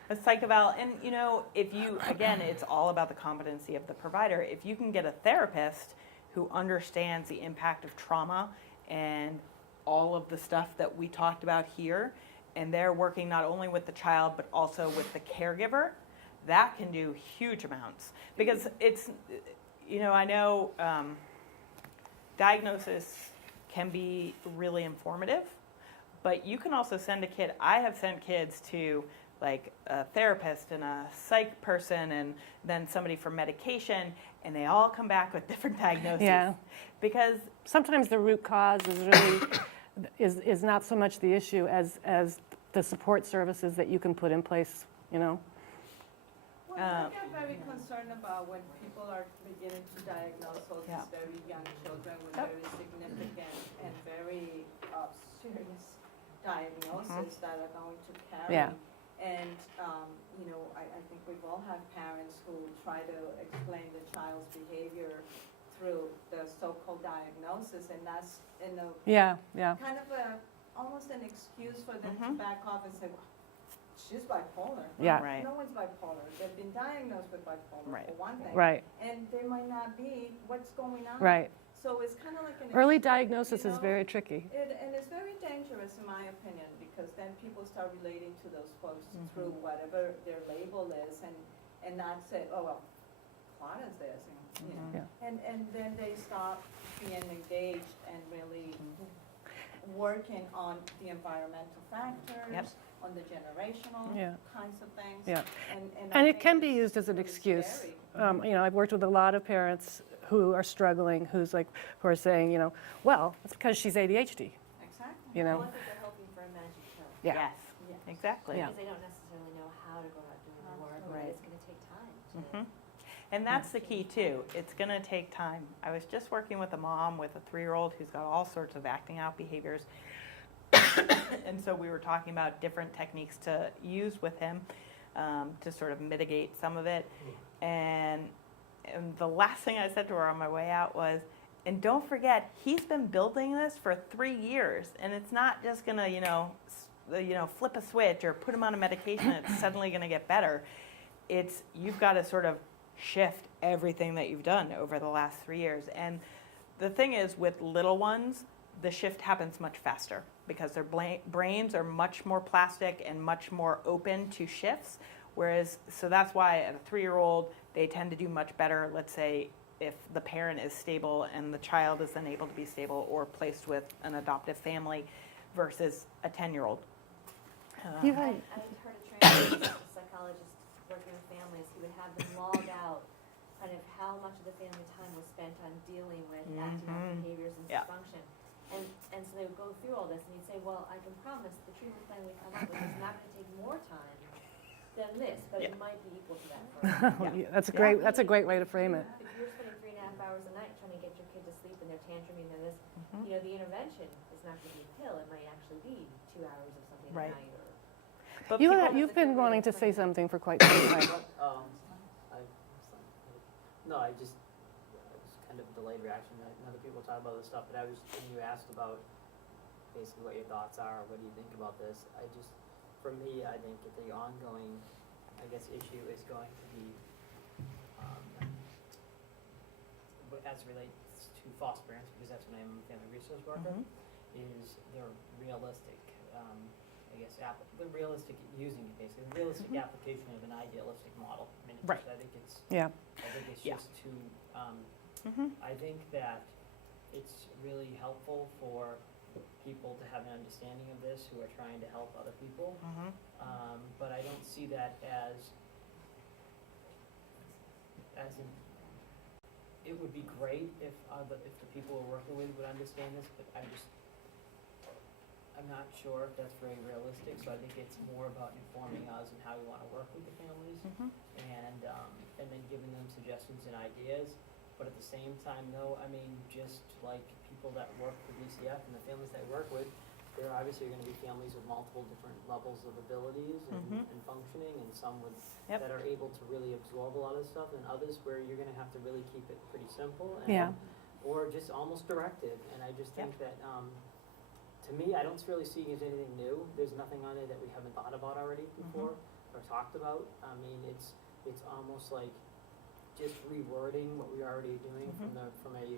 A psych eval, and you know, if you, again, it's all about the competency of the provider. If you can get a therapist who understands the impact of trauma and all of the stuff that we talked about here, and they're working not only with the child but also with the caregiver, that can do huge amounts. Because it's, you know, I know diagnosis can be really informative, but you can also send a kid. I have sent kids to like a therapist and a psych person and then somebody for medication, and they all come back with different diagnoses. Yeah. Because Sometimes the root cause is really is not so much the issue as the support services that you can put in place, you know. Well, I get very concerned about when people are beginning to diagnose all Yeah. these very young children with Yep. very significant and very serious diagnoses that are going to carry. Yeah. And, you know, I think we've all had parents who try to explain the child's behavior through the so-called diagnosis, and that's in a Yeah. kind of almost an excuse for them to Mhm. back off and say, well, she's bipolar. Yeah. Right. No one's bipolar. They've been diagnosed with bipolar Right. for one thing. Right. And they might not be. What's going on? Right. So it's kind of like an Early excuse, diagnosis you is know? very tricky. And it's very dangerous, in my opinion, because then people start relating to those folks through whatever their label is, and not say, oh well, Claudia's this, and, you know. And then they stop being engaged and really working on the environmental factors, Yep. on the generational Yeah. kinds of things. Yeah. And And I it think can be it's used as an really excuse. scary. You know, I've worked with a lot of parents who are struggling, who are saying, you know, well, it's because she's ADHD, Exactly. you know. What if they're hoping for a magic pill? Yeah. Yes, Yes. exactly. Yeah. Because they don't necessarily know how to go about doing the work, or Right. it's gonna take time to. Mhm. And that's the key too. It's going to take time. I was just working with a mom with a 3-year-old who's got all sorts of acting out behaviors. And so we were talking about different techniques to use with him to sort of mitigate some of it. And the last thing I said to her on my way out was, and don't forget, he's been building this for 3 years, and it's not just going to, flip a switch or put him on a medication and it's suddenly going to get better. It's, you've got to sort of shift everything that you've done over the last 3 years. And the thing is, with little ones, the shift happens much faster because their brains are much more plastic and much more open to shifts. Whereas, so that's why at a 3-year-old, they tend to do much better, let's say, if the parent is stable and the child is unable to be stable or placed with an adoptive family versus a 10-year-old. You had, I heard a training psychologist working with families, he would have them log out kind of how much of the family time was spent on dealing with acting out behaviors and Yeah. dysfunction. And so they would go through all this, and he'd say, well, I can promise the treatment plan we come up with is not gonna take more time than this, but it might be equal to that for us. yeah, that's a great way to frame it. If you're spending 3.5 hours a night trying to get your kid to sleep and they're tantruming and this, you know, the intervention is not gonna be a pill, it might actually be 2 hours of something Right. at night or. But You've been wanting to say something for quite some time. I just kind of delayed reaction. Other people talk about this stuff, but when you asked about basically what your thoughts are, what do you think about this? For me, I think that the ongoing, issue is going to be, as it relates to foster parents, because that's what I am, a family resource worker, is they're realistic, the realistic using it basically, the realistic application of an idealistic model. I mean, Right. I think it's Yeah. Yeah. just too, I think that it's really helpful for people to have an understanding of this who are trying to help other people. But I don't see that as in, it would be great if the people we're working with would understand this, but I'm not sure if that's very realistic, so I think it's more about informing us and how we want to work with the families, and then giving them suggestions and ideas. But at the same time, though, I mean, just like people that work for DCF and the families that we work with, there are obviously going to be families with multiple different levels of abilities and functioning, and some that are able to really absorb a lot of this stuff, and others where you're going to have to really keep it pretty simple, or just almost directive. And I just think that, to me, I don't really see it as anything new. There's nothing on it that we haven't thought about already before. or talked about. I mean, it's almost like just rewording what we're already doing from a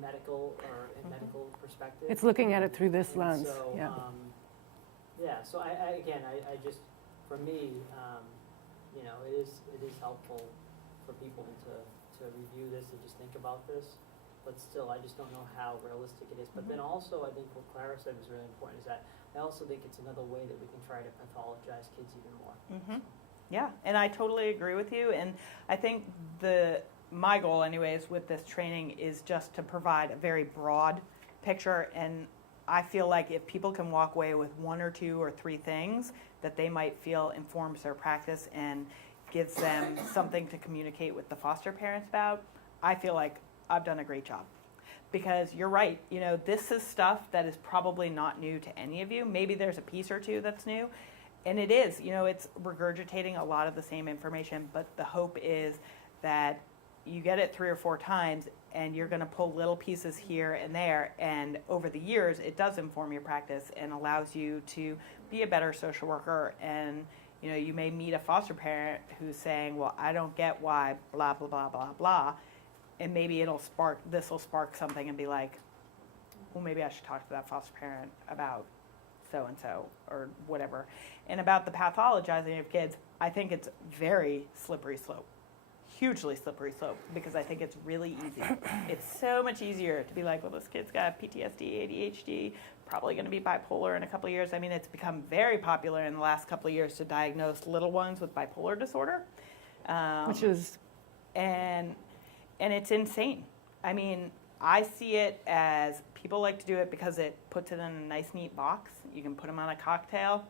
medical or a medical perspective. It's looking at it through this And lens, so, yeah. So I just, for me, it is helpful for people to review this and just think about this. But still, I just don't know how realistic it is. But then also, I think what Clara said was really important is that I also think it's another way that we can try to pathologize kids even more. Yeah, and I totally agree with you. And I think my goal, anyways, with this training is just to provide a very broad picture. And I feel like if people can walk away with 1 or 2 or 3 things that they might feel informs their practice and gives them something to communicate with the foster parents about, I feel like I've done a great job. Because you're right, this is stuff that is probably not new to any of you. Maybe there's a piece or 2 that's new. And it is, it's regurgitating a lot of the same information, but the hope is that you get it 3 or 4 times and you're going to pull little pieces here and there, and over the years it does inform your practice and allows you to be a better social worker. And you may meet a foster parent who's saying, well, I don't get why blah blah blah blah blah, and maybe this will spark something and be like, well, maybe I should talk to that foster parent about so and so or whatever. And about the pathologizing of kids, I think it's very slippery slope. Hugely slippery slope, because I think it's really easy. It's so much easier to be like, well, this kid's got PTSD, ADHD, probably going to be bipolar in a couple of years. I mean, it's become very popular in the last couple of years to diagnose little ones with bipolar disorder. Which is... And it's insane. I mean, I see it as people like to do it because it puts it in a nice, neat box. You can put them on a cocktail,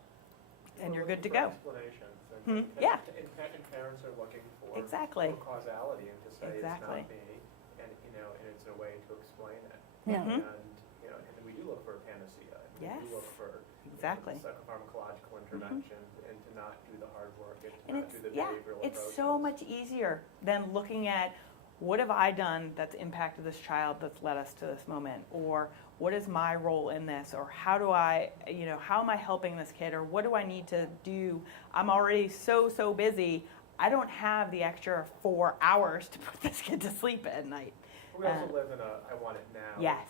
and you're good to go. Explanations. Yeah. And parents are looking for Exactly. for causality and to say Exactly. it's not me, and and it's a way to explain it. Yeah. Mhm. And we do look for a panacea. And Yes. We do look for Exactly. psychopharmacological intervention and to not do the hard work and to And not do the behavioral it's approaches. so much easier than looking at what have I done that's impacted this child that's led us to this moment, or what is my role in this, or how am I helping this kid, or what do I need to do? I'm already so busy. I don't have the extra 4 hours to put this kid to sleep at night. We also live in a I want it now Yes.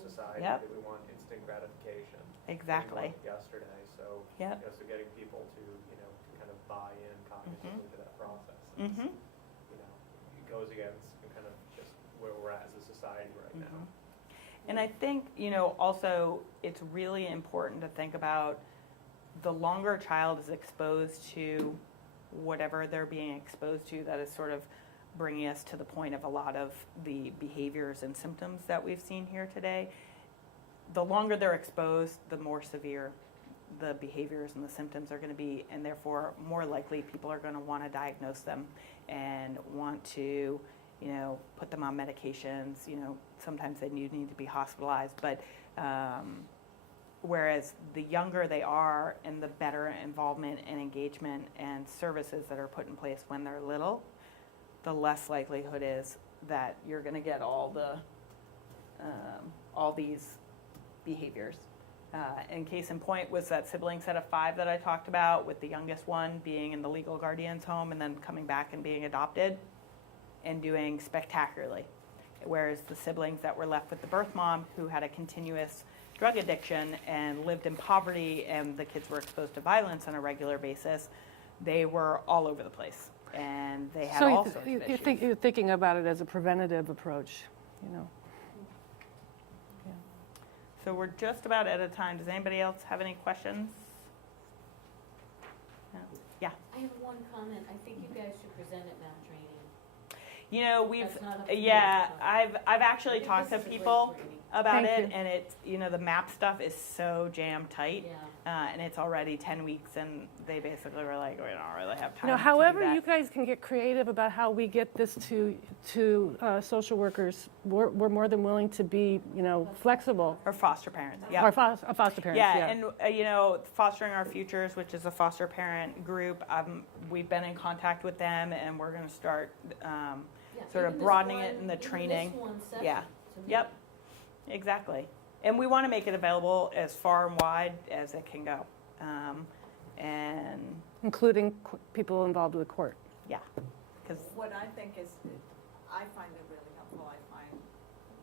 society Yep. that we want instant gratification. Exactly. We want it yesterday, so Yep. so getting people to to kind of buy in cognitively to that process. Mm-hmm. It goes against kind of just where we're at as a society right now. And I think, also it's really important to think about the longer a child is exposed to whatever they're being exposed to, that is sort of bringing us to the point of a lot of the behaviors and symptoms that we've seen here today. The longer they're exposed, the more severe the behaviors and the symptoms are going to be, and therefore more likely people are going to want to diagnose them and want to put them on medications. Sometimes they need to be hospitalized, but whereas the younger they are and the better involvement and engagement and services that are put in place when they're little, the less likelihood is that you're going to get all these behaviors. And case in point was that sibling set of 5 that I talked about, with the youngest one being in the legal guardian's home and then coming back and being adopted and doing spectacularly. Whereas the siblings that were left with the birth mom, who had a continuous drug addiction and lived in poverty, and the kids were exposed to violence on a regular basis, they were all over the place. And they had all sorts of issues. You're thinking about it as a preventative approach, So we're just about out of time. Does anybody else have any questions? No? Yeah. I have one comment. I think you guys should present at MAP training. We've That's not up to you, I've actually I think talked to this is a great people training. about Thank it, you. and it's the map stuff is so jam tight, Yeah. and it's already 10 weeks, and they basically were like, we don't really have time. to do however that. you guys can get creative about how we get this to social workers, we're more than willing to be, flexible. Or foster parents, yeah. Or foster parents, Yeah, yeah. and Fostering Our Futures, which is a foster parent group, we've been in contact with them, and we're going to start Yeah, sort of even this broadening it one- in the even training. this one session, Yeah. to me. Yep, exactly. And we want to make it available as far and wide as it can go. and Including people involved with court. yeah, because What I think is, I find it really helpful. I find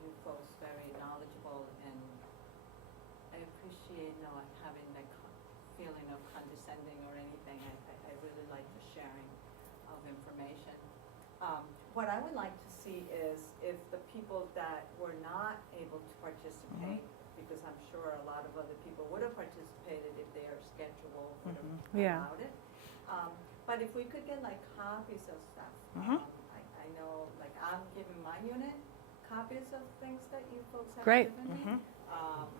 you folks very knowledgeable, and I appreciate not having that feeling of condescending or anything. I really like the sharing of information. What I would like to see is if the people that were not able to participate, because I'm sure a lot of other people would have participated if their schedule would have Yeah. allowed it. But if we could get like copies of stuff, I know, like I'm giving my unit copies of things that you folks have Great. given me.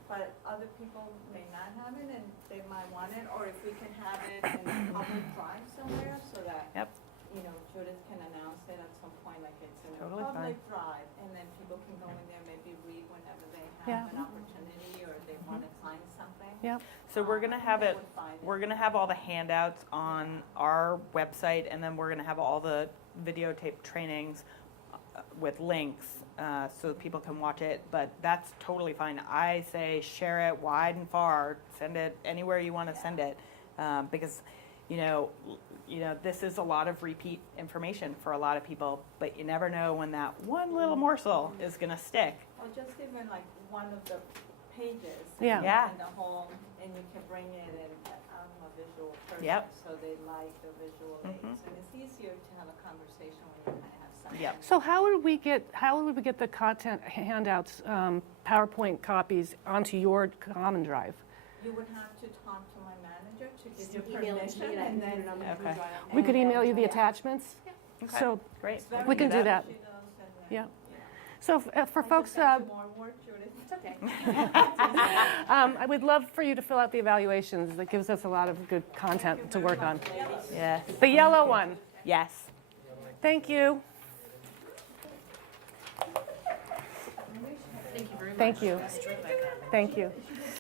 But other people may not have it and they might want it, or if we can have it in a public drive somewhere so that, Yep. you know, Judith can announce it at some point, like it's in a Totally public drive, and then people can go in there, maybe read whenever they Yeah. have an opportunity, or they want to find something. Yep. so we're gonna I think have they it. would find it. We're gonna have all the handouts on our website, and then we're gonna have all the videotape trainings with links so that people can watch it. But that's totally fine. I say share it wide and far. Send it anywhere you want to send it, because you know this is a lot of repeat information for a lot of people. But you never know when that one little morsel is gonna stick. Or just even like one of the pages. Yeah. Yeah. In the home, and you can bring it in, I'm a visual person. Yep. So they like the visual aids, and it's easier to have a conversation when you kind of have something. Yep. So how would we get the content handouts, PowerPoint copies onto your common drive? You would have to talk to my manager to Just give you email it to me permission, and I and can then. put it on my Okay. drive. We could email you the Yeah. attachments? Okay. So, Great. It's very We can do good. that. She knows, and then, Yeah. you know. so for I folks, just sent you more work, Judith. It's okay. I would love for you to fill out the evaluations. That gives us a lot of good content to work on. Yes. The yellow one. Yes. Thank you. Thank you very much. Thank you. That's terrific. Thank you.